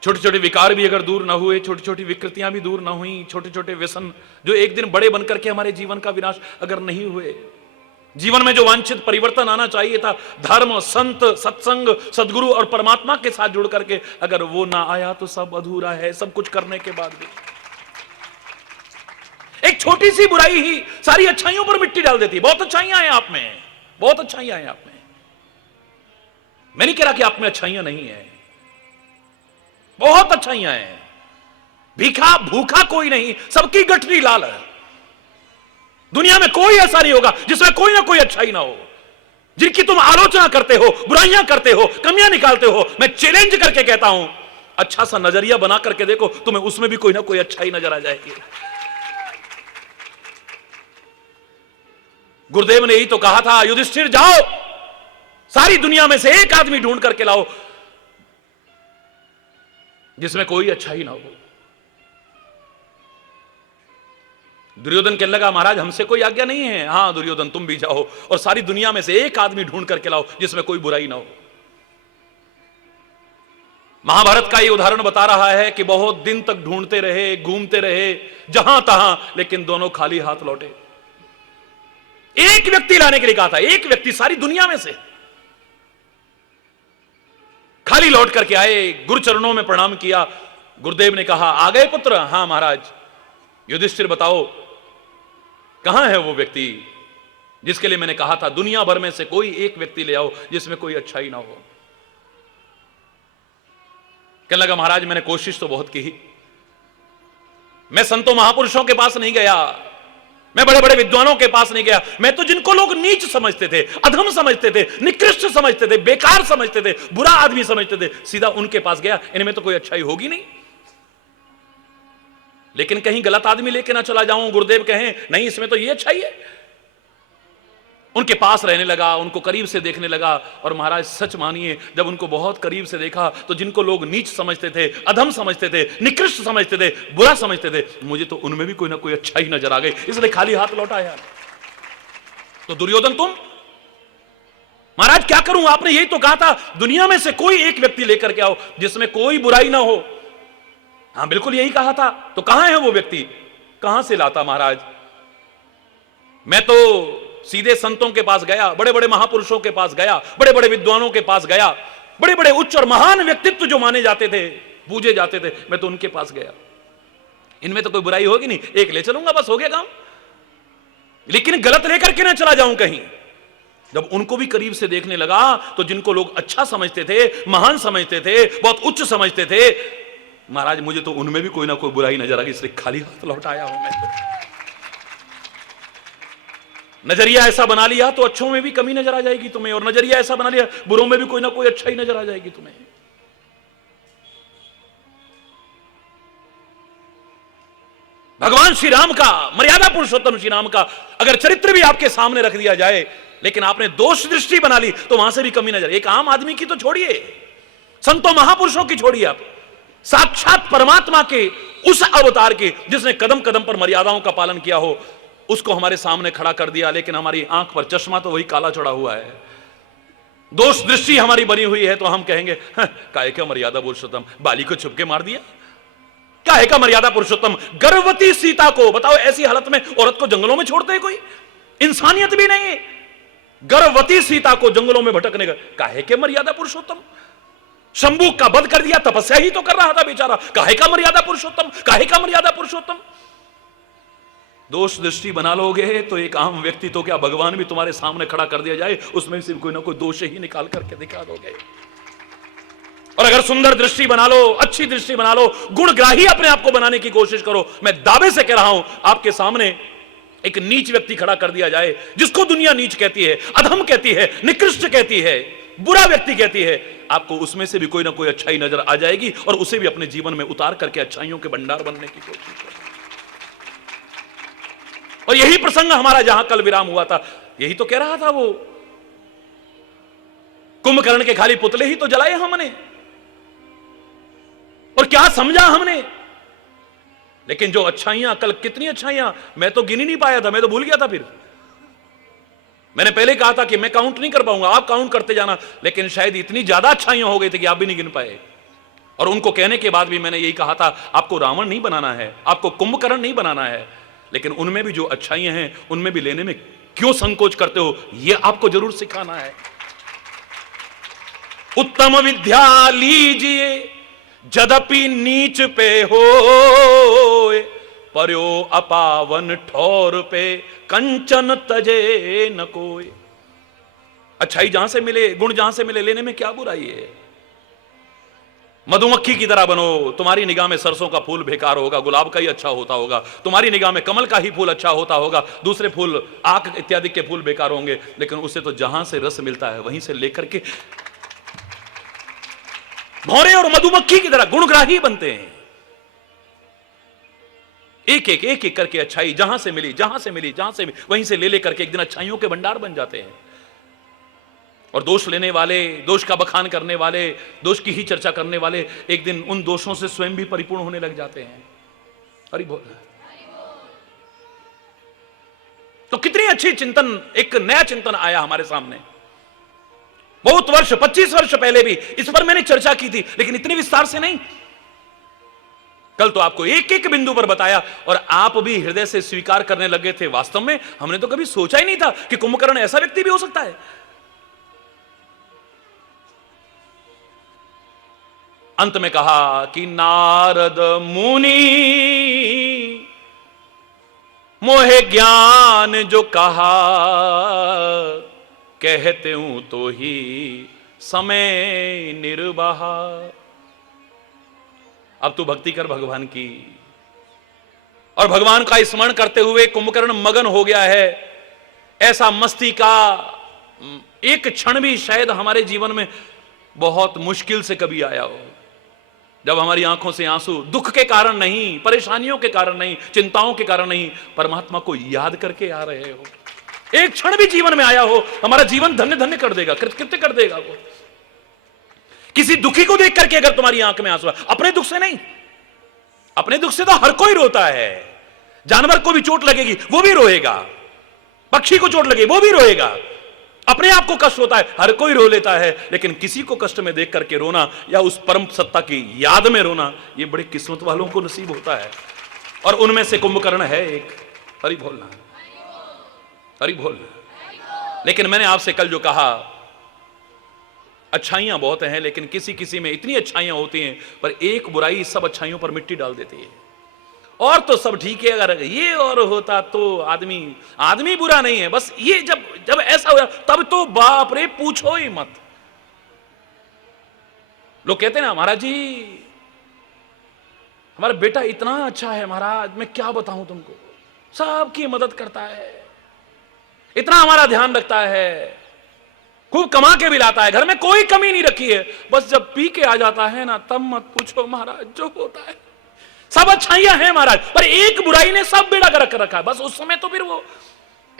छोटे छोटे विकार भी अगर दूर ना हुए, छोटी छोटी विकृतियां भी दूर ना हुई, छोटे छोटे व्यसन जो एक दिन बड़े बनकर के हमारे जीवन का विनाश अगर नहीं हुए, जीवन में जो वांछित परिवर्तन आना चाहिए था, धर्म, संत, सत्संग, सदगुरु और परमात्मा के साथ जुड़ करके अगर वो ना आया तो सब अधूरा है। सब कुछ करने के बाद भी एक छोटी सी बुराई ही सारी अच्छाइयों पर मिट्टी डाल देती है। बहुत अच्छाइयां हैं आप में, बहुत अच्छाइयां हैं आप में। मैं नहीं कह रहा कि आप में अच्छाइयां नहीं है, बहुत अच्छाइयां हैं। भीखा भूखा कोई नहीं, सबकी गठरी लाल है। दुनिया में कोई ऐसा नहीं होगा जिसमें कोई ना कोई अच्छाई ना हो। जिनकी तुम आलोचना करते हो, बुराइयां करते हो, कमियां निकालते हो, मैं चैलेंज करके कहता हूं, अच्छा सा नजरिया बना करके देखो, तुम्हें उसमें भी कोई ना कोई अच्छाई नजर आ जाएगी। गुरुदेव ने यही तो कहा था, युधिष्ठिर जाओ, सारी दुनिया में से एक आदमी ढूंढ करके लाओ जिसमें कोई अच्छाई ना हो। दुर्योधन कहने लगा, महाराज हमसे कोई आज्ञा नहीं है। हां दुर्योधन तुम भी जाओ और सारी दुनिया में से एक आदमी ढूंढ करके लाओ जिसमें कोई बुराई ना हो। महाभारत का ये उदाहरण बता रहा है कि बहुत दिन तक ढूंढते रहे, घूमते रहे जहां तहां, लेकिन दोनों खाली हाथ लौटे। एक व्यक्ति लाने के लिए कहा था, एक व्यक्ति सारी दुनिया में से। खाली लौट करके आए, गुरु चरणों में प्रणाम किया। गुरुदेव ने कहा, आ गए पुत्र? हां महाराज। युधिष्ठिर बताओ कहां है वो व्यक्ति जिसके लिए मैंने कहा था दुनिया भर में से कोई एक व्यक्ति ले आओ जिसमें कोई अच्छाई ना हो। कहने लगा, महाराज मैंने कोशिश तो बहुत की, मैं संतों महापुरुषों के पास नहीं गया, मैं बड़े बड़े विद्वानों के पास नहीं गया, मैं तो जिनको लोग नीच समझते थे, अधम समझते थे, निकृष्ट समझते थे, बेकार समझते थे, बुरा आदमी समझते थे, सीधा उनके पास गया। इनमें तो कोई अच्छाई होगी नहीं, लेकिन कहीं गलत आदमी लेके ना चला जाऊं, गुरुदेव कहें नहीं इसमें तो ये अच्छाई है। उनके पास रहने लगा, उनको करीब से देखने लगा, और महाराज सच मानिए जब उनको बहुत करीब से देखा तो जिनको लोग नीच समझते थे, अधम समझते थे, निकृष्ट समझते थे, बुरा समझते थे, मुझे तो उनमें भी कोई ना कोई अच्छाई नजर आ गई, इसलिए खाली हाथ लौटा यार। तो दुर्योधन तुम? महाराज क्या करूं, आपने यही तो कहा था दुनिया में से कोई एक व्यक्ति लेकर के आओ जिसमें कोई बुराई ना हो। हां बिल्कुल यही कहा था, तो कहां है वो व्यक्ति? कहां से लाता महाराज? मैं तो सीधे संतों के पास गया, बड़े बड़े महापुरुषों के पास गया, बड़े बड़े विद्वानों के पास गया, बड़े बड़े उच्च और महान व्यक्तित्व जो माने जाते थे, पूजे जाते थे, मैं तो उनके पास गया। इनमें तो कोई बुराई होगी नहीं, एक ले चलूंगा बस हो गया काम, लेकिन गलत लेकर के ना चला जाऊं कहीं। जब उनको भी करीब से देखने लगा तो जिनको लोग अच्छा समझते थे, महान समझते थे, बहुत उच्च समझते थे, महाराज मुझे तो उनमें भी कोई ना कोई बुराई नजर आ गई, इसलिए खाली हाथ लौटाया हूं मैं तो। नजरिया ऐसा बना लिया तो अच्छों में भी कमी नजर आ जाएगी तुम्हें, और नजरिया ऐसा बना लिया बुरों में भी कोई ना कोई अच्छाई नजर आ जाएगी तुम्हें। भगवान श्री राम का, मर्यादा पुरुषोत्तम श्री राम का अगर चरित्र भी आपके सामने रख दिया जाए, लेकिन आपने दोष दृष्टि बना ली तो वहां से भी कमी नजर। एक आम आदमी की तो छोड़िए, संतों महापुरुषों की छोड़िए आप, साक्षात परमात्मा के उस अवतार के जिसने कदम कदम पर मर्यादाओं का पालन किया हो, उसको हमारे सामने खड़ा कर दिया, लेकिन हमारी आंख पर चश्मा तो वही काला चढ़ा हुआ है। दोष दृष्टि हमारी बनी हुई है तो हम कहेंगे काहे का मर्यादा पुरुषोत्तम, बाली को छुप के मार दिया, काहे का मर्यादा पुरुषोत्तम। गर्भवती सीता को बताओ, ऐसी हालत में औरत को जंगलों में छोड़ते हैं कोई? इंसानियत भी नहीं। गर्भवती सीता को जंगलों में भटकने का, काहे के मर्यादा पुरुषोत्तम। शंभू का वध कर दिया, तपस्या ही तो कर रहा था बेचारा, काहे का मर्यादा पुरुषोत्तम, काहे का मर्यादा पुरुषोत्तम। दोष दृष्टि बना लोगे तो एक आम व्यक्ति तो क्या, भगवान भी तुम्हारे सामने खड़ा कर दिया जाए, उसमें सिर्फ कोई ना कोई दोष ही निकाल करके दिखा दोगे। और अगर सुंदर दृष्टि बना लो, अच्छी दृष्टि बना लो, गुणग्राही अपने आप को बनाने की कोशिश करो, मैं दावे से कह रहा हूं आपके सामने एक नीच व्यक्ति खड़ा कर दिया जाए, जिसको दुनिया नीच कहती है, अधम कहती है, निकृष्ट कहती है, बुरा व्यक्ति कहती है, आपको उसमें से भी कोई ना कोई अच्छाई नजर आ जाएगी और उसे भी अपने जीवन में उतार करके अच्छाइयों के भंडार बनने की कोशिश करें। और यही प्रसंग हमारा जहां कल विराम हुआ था, यही तो कह रहा था वो, कुंभकर्ण के खाली पुतले ही तो जलाए हमने, और क्या समझा हमने। लेकिन जो अच्छाइयां, कल कितनी अच्छाइयां, मैं तो गिन ही नहीं पाया था, मैं तो भूल गया था। फिर मैंने पहले कहा था कि मैं काउंट नहीं कर पाऊंगा, आप काउंट करते जाना, लेकिन शायद इतनी ज्यादा अच्छाइयां हो गई थी कि आप भी नहीं गिन पाए। और उनको कहने के बाद भी मैंने यही कहा था, आपको रावण नहीं बनाना है, आपको कुंभकर्ण नहीं बनाना है, लेकिन उनमें भी जो अच्छाइयां हैं उनमें भी लेने में क्यों संकोच करते हो, यह आपको जरूर सिखाना है। उत्तम विद्या लीजिए जदपि नीच पे हो, पर्यो अपावन ठोर पे कंचन तजे न कोई। अच्छाई जहां से मिले, गुण जहां से मिले, लेने में क्या बुराई है। मधुमक्खी की तरह बनो, तुम्हारी निगाह में सरसों का फूल बेकार होगा, गुलाब का ही अच्छा होता होगा, तुम्हारी निगाह में कमल का ही फूल अच्छा होता होगा, दूसरे फूल आक इत्यादि के फूल बेकार होंगे, लेकिन उसे तो जहां से रस मिलता है वहीं से लेकर के भौरे और मधुमक्खी की तरह गुणग्राही बनते हैं। एक एक करके अच्छाई जहां से मिली, वहीं से ले करके एक दिन अच्छाइयों के भंडार बन जाते हैं। और दोष लेने वाले, दोष का बखान करने वाले, दोष की ही चर्चा करने वाले एक दिन उन दोषों से स्वयं भी परिपूर्ण होने लग जाते हैं। हरि बोल। तो कितनी अच्छी चिंतन, एक नया चिंतन आया हमारे सामने। बहुत वर्ष, 25 वर्ष पहले भी इस पर मैंने चर्चा की थी, लेकिन इतनी विस्तार से नहीं। कल तो आपको एक एक बिंदु पर बताया और आप भी हृदय से स्वीकार करने लगे थे। वास्तव में हमने तो कभी सोचा ही नहीं था कि कुंभकर्ण ऐसा व्यक्ति भी हो सकता है। अंत में कहा कि नारद मुनि मोहे ज्ञान जो कहा, कहते हूं तो ही समय निर्वाहा। अब तू भक्ति कर भगवान की। और भगवान का स्मरण करते हुए कुंभकर्ण मगन हो गया है। ऐसा मस्ती का एक क्षण भी शायद हमारे जीवन में बहुत मुश्किल से कभी आया हो, जब हमारी आंखों से आंसू दुख के कारण नहीं, परेशानियों के कारण नहीं, चिंताओं के कारण नहीं, परमात्मा को याद करके आ रहे हो। एक क्षण भी जीवन में आया हो, हमारा जीवन धन्य धन्य कर देगा, कृतकृत्य कर देगा वो। किसी दुखी को देख करके अगर तुम्हारी आंख में आंसू है, अपने दुख से नहीं। अपने दुख से तो हर कोई रोता है। जानवर को भी चोट लगेगी वो भी रोएगा, पक्षी को चोट लगेगी वो भी रोएगा, अपने आप को कष्ट होता है, हर कोई रो लेता है। लेकिन किसी को कष्ट में देख करके रोना या उस परम सत्ता की याद में रोना, ये बड़ी किस्मत वालों को नसीब होता है। और उनमें से कुंभकर्ण है एक। हरि बोलना, हरि बोलना। लेकिन मैंने आपसे कल जो कहा, अच्छाइयां बहुत हैं, लेकिन किसी किसी में इतनी अच्छाइयां होती हैं, पर एक बुराई सब अच्छाइयों पर मिट्टी डाल देती है। और तो सब ठीक है, अगर ये और होता तो आदमी बुरा नहीं है, बस ये जब ऐसा हो तब तो बाप रे पूछो ही मत। लोग कहते हैं ना, महाराज जी हमारा बेटा इतना अच्छा है महाराज, मैं क्या बताऊं तुमको, सबकी मदद करता है, इतना हमारा ध्यान रखता है, खूब कमा के भी लाता है, घर में कोई कमी नहीं रखी है, बस जब पी के आ जाता है ना तब मत पूछो महाराज जो होता है। सब अच्छाइयां हैं महाराज, पर एक बुराई ने सब बेड़ा गर्क रखा है। बस उस समय तो फिर वो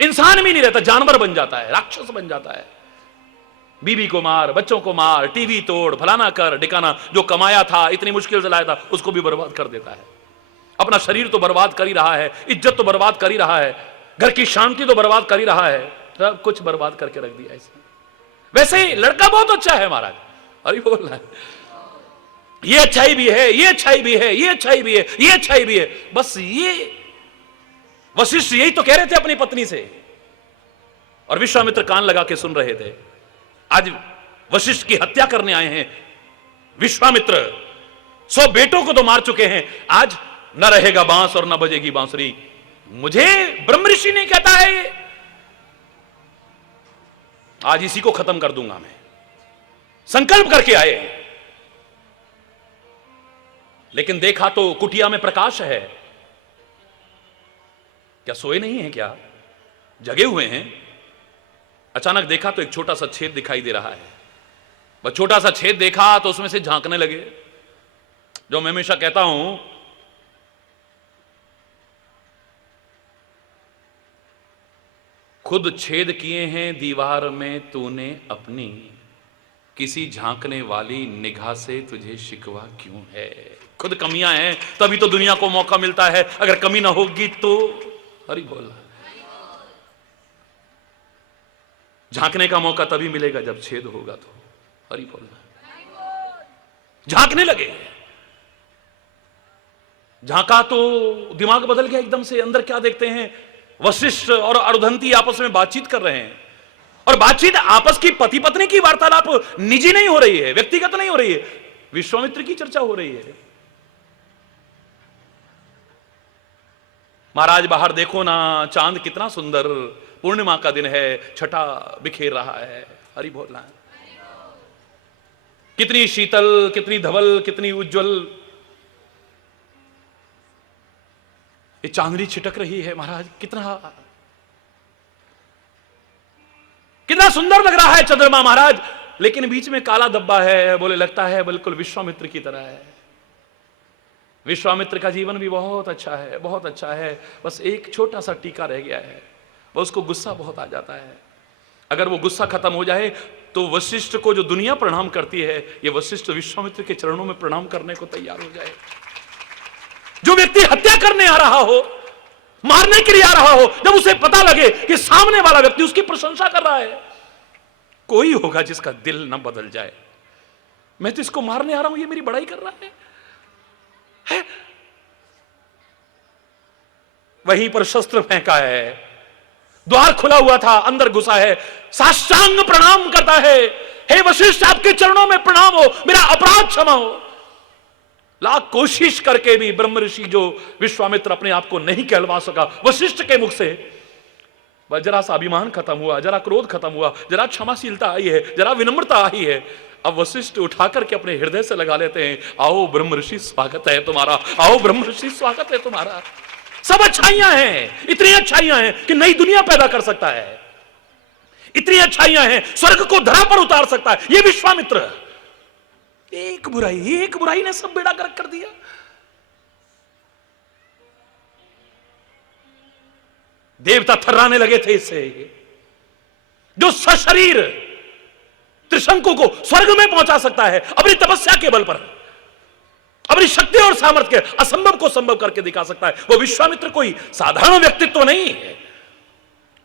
इंसान भी नहीं रहता, जानवर बन जाता है, राक्षस बन जाता है। बीवी को मार, बच्चों को मार, टीवी तोड़, फलाना कर, ढिकाना, जो कमाया था, इतनी मुश्किल से लाया था, उसको भी बर्बाद कर देता है। अपना शरीर तो बर्बाद कर ही रहा है, इज्जत तो बर्बाद कर ही रहा है, घर की शांति तो बर्बाद कर ही रहा है, सब कुछ बर्बाद करके रख दिया इसने। वैसे ही लड़का बहुत अच्छा है महाराज, अरे बोल रहा है ये अच्छाई भी है, ये अच्छाई भी है, ये अच्छाई भी है, ये अच्छाई भी है। बस ये वशिष्ठ यही तो कह रहे थे अपनी पत्नी से, और विश्वामित्र कान लगा के सुन रहे थे। आज वशिष्ठ की हत्या करने आए हैं विश्वामित्र, 100 बेटों को तो मार चुके हैं, आज न रहेगा बांस और न बजेगी बांसुरी। मुझे ब्रह्म ऋषि नहीं कहता है ये, आज इसी को खत्म कर दूंगा मैं। संकल्प करके आए हैं, लेकिन देखा तो कुटिया में प्रकाश है। क्या सोए नहीं है क्या? जगे हुए हैं। अचानक देखा तो एक छोटा सा छेद दिखाई दे रहा है। वह छोटा सा छेद देखा तो उसमें से झांकने लगे। जो मैं हमेशा कहता हूं, खुद छेद किए हैं दीवार में तूने अपनी, किसी झांकने वाली निगाह से तुझे शिकवा क्यों है। खुद कमियां हैं तभी तो दुनिया को मौका मिलता है, अगर कमी ना होगी तो हरि बोल। झांकने का मौका तभी मिलेगा जब छेद होगा, तो हरि बोल। झांकने लगे, झांका तो दिमाग बदल गया एकदम से। अंदर क्या देखते हैं, वशिष्ठ और अरुंधति आपस में बातचीत कर रहे हैं, और बातचीत आपस की पति पत्नी की वार्तालाप निजी नहीं हो रही है, व्यक्तिगत नहीं हो रही है, विश्वामित्र की चर्चा हो रही है। महाराज बाहर देखो ना, चांद कितना सुंदर, पूर्णिमा का दिन है, छठा बिखेर रहा है, हरि बोलना है। कितनी शीतल, कितनी धवल, कितनी उज्जवल ये चांदनी छिटक रही है महाराज। कितना सुंदर लग रहा है चंद्रमा महाराज, लेकिन बीच में काला धब्बा है। बोले लगता है बिल्कुल विश्वामित्र की तरह है। विश्वामित्र का जीवन भी बहुत अच्छा है, बहुत अच्छा है, बस एक छोटा सा टीका रह गया है। वह उसको गुस्सा बहुत आ जाता है। अगर वो गुस्सा खत्म हो जाए तो वशिष्ठ को जो दुनिया प्रणाम करती है, ये वशिष्ठ विश्वामित्र के चरणों में प्रणाम करने को तैयार हो जाए। जो व्यक्ति हत्या करने आ रहा हो, मारने के लिए आ रहा हो, जब उसे पता लगे कि सामने वाला व्यक्ति उसकी प्रशंसा कर रहा है, कोई होगा जिसका दिल न बदल जाए। मैं तो इसको मारने आ रहा हूं, ये मेरी बड़ाई कर रहा है। वहीं पर शस्त्र फेंका है, द्वार खुला हुआ था, अंदर घुसा है, साष्टांग प्रणाम करता है। हे वशिष्ठ, आपके चरणों में प्रणाम हो, मेरा अपराध क्षमा हो। लाख कोशिश करके भी ब्रह्म ऋषि जो विश्वामित्र अपने आप को नहीं कहलवा सका, वशिष्ठ के मुख से जरा सा अभिमान खत्म हुआ, जरा क्रोध खत्म हुआ, जरा क्षमाशीलता आई है, जरा विनम्रता आई है। अब वशिष्ठ उठा करके अपने हृदय से लगा लेते हैं, आओ ब्रह्म ऋषि स्वागत है तुम्हारा, आओ ब्रह्म ऋषि स्वागत है तुम्हारा। सब अच्छाइयां हैं, इतनी अच्छाइयां हैं कि नई दुनिया पैदा कर सकता है, इतनी अच्छाइयां हैं स्वर्ग को धरा पर उतार सकता है ये विश्वामित्र। एक बुराई ने सब बेड़ा गर्क कर दिया। देवता थर्राने लगे थे इससे। जो सशरीर त्रिशंकु को स्वर्ग में पहुंचा सकता है अपनी तपस्या के बल पर, अपनी शक्ति और सामर्थ्य के असंभव को संभव करके दिखा सकता है, वो विश्वामित्र कोई साधारण व्यक्तित्व नहीं है।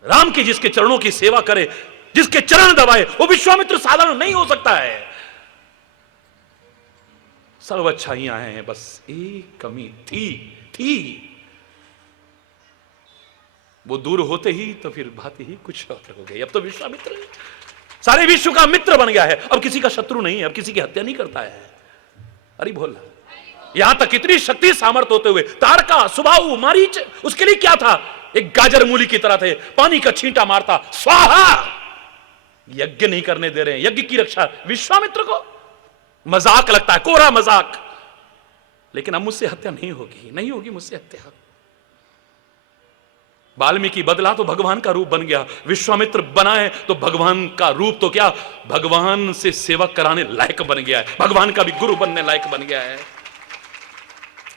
राम की जिसके चरणों की सेवा करे, जिसके चरण दबाए, वो विश्वामित्र साधारण नहीं हो सकता है। सर्व अच्छाइयां हैं, बस एक कमी थी। वो दूर होते ही तो फिर बात ही कुछ और हो गई। अब तो विश्वामित्र सारे विश्व का मित्र बन गया है, अब किसी का शत्रु नहीं है, अब किसी की हत्या नहीं करता है। अरे बोल, यहां तक इतनी शक्ति सामर्थ्य होते हुए तारका, सुबाहु, मारीच उसके लिए क्या था, एक गाजर मूली की तरह थे, पानी का छींटा मारता, स्वाहा। यज्ञ नहीं करने दे रहे हैं, यज्ञ की रक्षा विश्वामित्र को मजाक लगता है, कोरा मजाक। लेकिन अब मुझसे हत्या नहीं होगी मुझसे हत्या। वाल्मीकि बदला तो भगवान का रूप बन गया, विश्वामित्र बनाए तो भगवान का रूप तो क्या, भगवान से सेवक कराने लायक बन गया है, भगवान का भी गुरु बनने लायक बन गया है।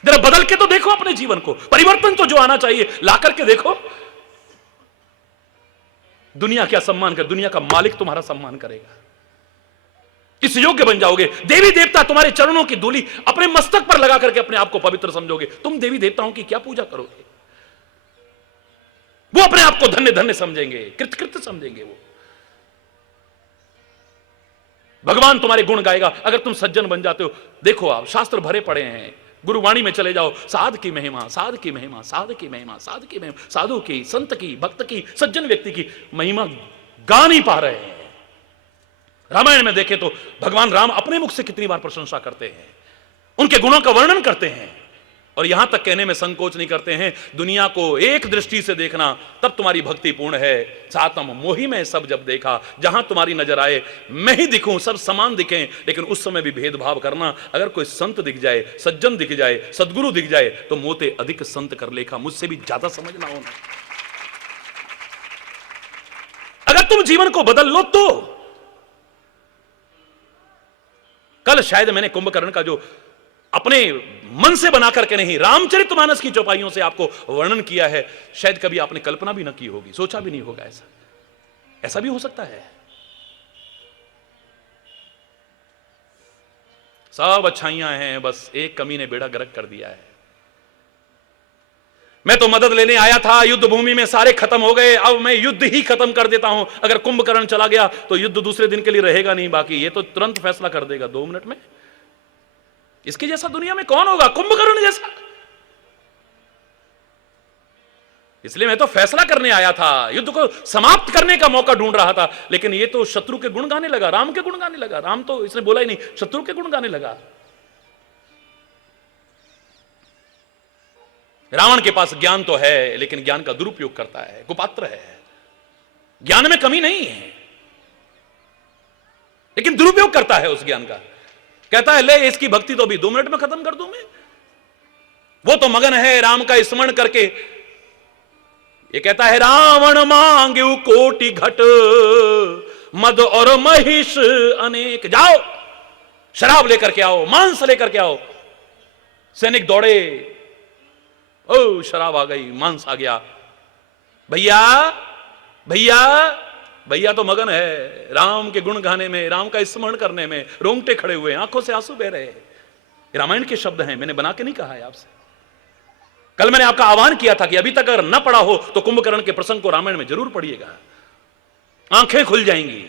जरा बदल के तो देखो अपने जीवन को, परिवर्तन तो जो आना चाहिए ला करके देखो। दुनिया क्या सम्मान कर, दुनिया का मालिक तुम्हारा सम्मान करेगा। किस योग्य बन जाओगे? देवी देवता तुम्हारे चरणों की धूलि अपने मस्तक पर लगा करके अपने आप को पवित्र समझोगे। तुम देवी देवताओं की क्या पूजा करोगे? वो अपने आप को धन्य धन्य समझेंगे, कृतकृत समझेंगे। वो भगवान तुम्हारे गुण गाएगा अगर तुम सज्जन बन जाते हो। देखो, आप शास्त्र भरे पड़े हैं, गुरुवाणी में चले जाओ, साध की महिमा, साध की महिमा, साध की महिमा, साध की महिमा, साधु की, संत की, भक्त की, सज्जन व्यक्ति की महिमा गा नहीं पा रहे हैं। रामायण में देखें तो भगवान राम अपने मुख से कितनी बार प्रशंसा करते हैं, उनके गुणों का वर्णन करते हैं, और यहां तक कहने में संकोच नहीं करते हैं, दुनिया को एक दृष्टि से देखना तब तुम्हारी भक्ति पूर्ण है। सातम मोहि में सब जब देखा, जहां तुम्हारी नजर आए मैं ही दिखूं, सब समान दिखें, लेकिन उस समय भी भेदभाव करना। अगर कोई संत दिख जाए, सज्जन दिख जाए, सदगुरु दिख जाए तो मोते अधिक संत कर लेखा, मुझसे भी ज्यादा समझना होना। अगर तुम जीवन को बदल लो तो कल शायद मैंने कुंभकर्ण का जो अपने मन से बना करके नहीं, रामचरितमानस की चौपाइयों से आपको वर्णन किया है, शायद कभी आपने कल्पना भी ना की होगी, सोचा भी नहीं होगा। ऐसा भी हो सकता है। सब अच्छाइयां हैं, बस एक कमी ने बेड़ा गर्क कर दिया है। मैं तो मदद लेने आया था, युद्ध भूमि में सारे खत्म हो गए, अब मैं युद्ध ही खत्म कर देता हूं। अगर कुंभकर्ण चला गया तो युद्ध दूसरे दिन के लिए रहेगा नहीं बाकी, ये तो तुरंत फैसला कर देगा 2 मिनट में। इसके जैसा दुनिया में कौन होगा, कुंभकर्ण जैसा। इसलिए मैं तो फैसला करने आया था, युद्ध को समाप्त करने का मौका ढूंढ रहा था, लेकिन ये तो शत्रु के गुण गाने लगा, राम के गुण गाने लगा। राम तो इसने बोला ही नहीं, शत्रु के गुण गाने लगा। रावण के पास ज्ञान तो है, लेकिन ज्ञान का दुरुपयोग करता है, कुपात्र है। ज्ञान में कमी नहीं है, लेकिन दुरुपयोग करता है उस ज्ञान का। कहता है ले इसकी भक्ति तो भी 2 मिनट में खत्म कर दूं मैं। वो तो मगन है राम का स्मरण करके। ये कहता है रावण मांग्यू कोटि घट, मद और महिष अनेक। जाओ शराब लेकर के आओ, मांस लेकर के आओ। सैनिक दौड़े, ओ शराब आ गई, मांस आ गया। भैया भैया भैया तो मगन है राम के गुण गाने में, राम का स्मरण करने में, रोंगटे खड़े हुए, आंखों से आंसू बह रहे। रामायण के शब्द हैं, मैंने बना के नहीं कहा है आपसे। कल मैंने आपका आह्वान किया था कि अभी तक अगर न पढ़ा हो तो कुंभकर्ण के प्रसंग को रामायण में जरूर पढ़िएगा, आंखें खुल जाएंगी।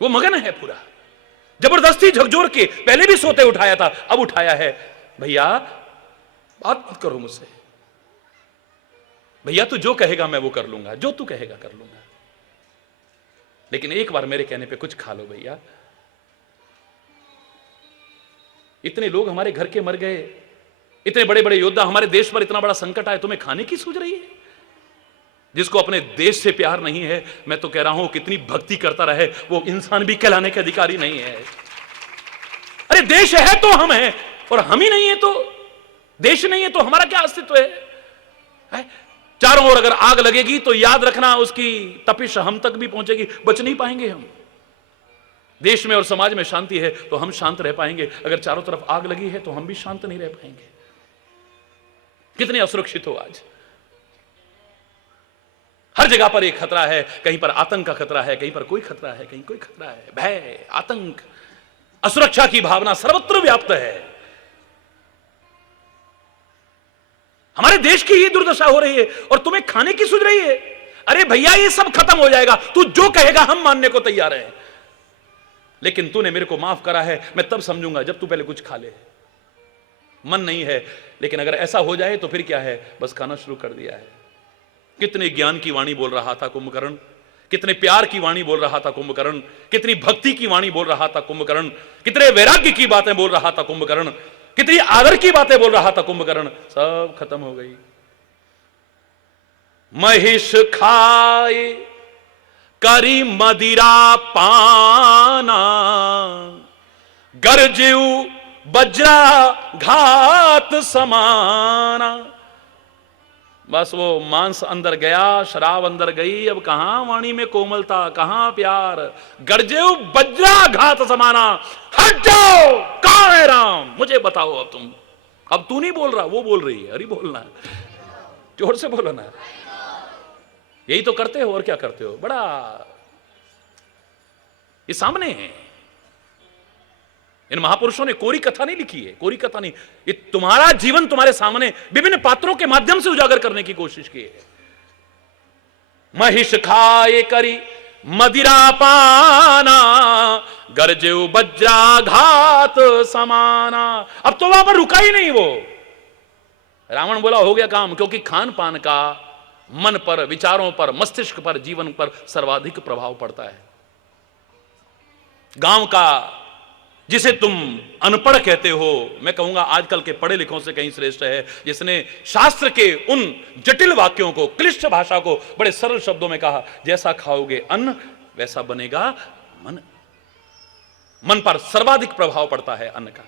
वो मगन है पूरा, जबरदस्ती झकझोर के, पहले भी सोते उठाया था, अब उठाया है। भैया बात मत करो मुझसे, भैया तू जो कहेगा मैं वो कर लूंगा, जो तू कहेगा कर लूंगा, लेकिन एक बार मेरे कहने पे कुछ खा लो भैया। इतने लोग हमारे घर के मर गए, इतने बड़े बड़े योद्धा, हमारे देश पर इतना बड़ा संकट आए, तुम्हें खाने की सूझ रही है? जिसको अपने देश से प्यार नहीं है, मैं तो कह रहा हूं कितनी भक्ति करता रहे, वो इंसान भी कहलाने के अधिकारी नहीं है। अरे देश है तो हम हैं, और हम ही नहीं है तो देश नहीं है तो हमारा क्या अस्तित्व है? चारों ओर अगर आग लगेगी तो याद रखना उसकी तपिश हम तक भी पहुंचेगी, बच नहीं पाएंगे हम। देश में और समाज में शांति है तो हम शांत रह पाएंगे, अगर चारों तरफ आग लगी है तो हम भी शांत नहीं रह पाएंगे। कितने असुरक्षित हो आज, हर जगह पर एक खतरा है, कहीं पर आतंक का खतरा है, कहीं पर कोई खतरा है, कहीं कोई खतरा है। भय, आतंक, असुरक्षा की भावना सर्वत्र व्याप्त है। हमारे देश की ही दुर्दशा हो रही है और तुम्हें खाने की सूझ रही है। अरे भैया ये सब खत्म हो जाएगा, तू जो कहेगा हम मानने को तैयार हैं, लेकिन तूने मेरे को माफ करा है, मैं तब समझूंगा जब तू पहले कुछ खा ले। मन नहीं है, लेकिन अगर ऐसा हो जाए तो फिर क्या है, बस खाना शुरू कर दिया है। कितने ज्ञान की वाणी बोल रहा था कुंभकर्ण, कितने प्यार की वाणी बोल रहा था कुंभकर्ण, कितनी भक्ति की वाणी बोल रहा था कुंभकर्ण, कितने वैराग्य की बातें बोल रहा था कुंभकर्ण, कितनी आदर की बातें बोल रहा था कुंभकर्ण, सब खत्म हो गई। महिष खाए करी मदिरा पाना, गरजेऊ बज्रा घात समाना। बस वो मांस अंदर गया, शराब अंदर गई, अब कहां वाणी में कोमलता, कहां प्यार। गरजेऊ बज्रा घात समाना। हट जाओ, कहां है राम, मुझे बताओ अब तुम। अब तू नहीं बोल रहा, वो बोल रही है। अरे बोलना, जोर से बोलो ना। यही तो करते हो और क्या करते हो। बड़ा ये सामने है। इन महापुरुषों ने कोरी कथा नहीं लिखी है, कोरी कथा नहीं, ये तुम्हारा जीवन तुम्हारे सामने विभिन्न पात्रों के माध्यम से उजागर करने की कोशिश की है। महिष खाए करी मदिरा पाना, गरजेऊ वज्राघात समाना। अब तो वहां पर रुका ही नहीं वो। रावण बोला हो गया काम, क्योंकि खान पान का मन पर, विचारों पर, मस्तिष्क पर, जीवन पर सर्वाधिक प्रभाव पड़ता है। गांव का जिसे तुम अनपढ़ कहते हो, मैं कहूंगा आजकल के पढ़े लिखों से कहीं श्रेष्ठ है, जिसने शास्त्र के उन जटिल वाक्यों को, क्लिष्ट भाषा को बड़े सरल शब्दों में कहा। जैसा खाओगे अन्न वैसा बनेगा मन। मन पर सर्वाधिक प्रभाव पड़ता है अन्न का।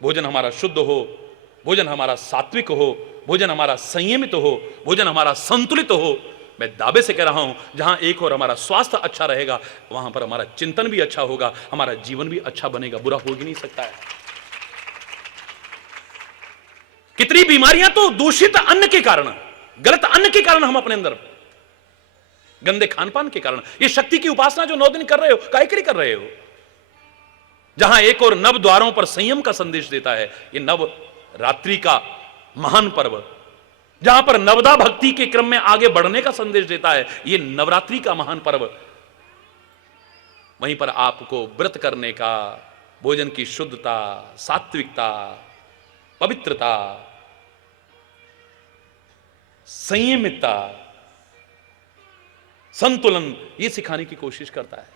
भोजन हमारा शुद्ध हो, भोजन हमारा सात्विक हो, भोजन हमारा संयमित हो, भोजन हमारा संतुलित हो। मैं दावे से कह रहा हूं, जहां एक और हमारा स्वास्थ्य अच्छा रहेगा, वहां पर हमारा चिंतन भी अच्छा होगा, हमारा जीवन भी अच्छा बनेगा, बुरा हो ही नहीं सकता है। कितनी बीमारियां तो दूषित अन्न के कारण, गलत अन्न के कारण हम अपने अंदर, गंदे खान पान के कारण। ये शक्ति की उपासना जो 9 दिन कर रहे हो, काहे के लिए कर रहे हो? जहां एक और नव द्वारों पर संयम का संदेश देता है, ये नव रात्रि का महान पर्व, जहां पर नवदा भक्ति के क्रम में आगे बढ़ने का संदेश देता है, ये नवरात्रि का महान पर्व, वहीं पर आपको व्रत करने का, भोजन की शुद्धता, सात्विकता, पवित्रता, संयमितता, संतुलन, ये सिखाने की कोशिश करता है।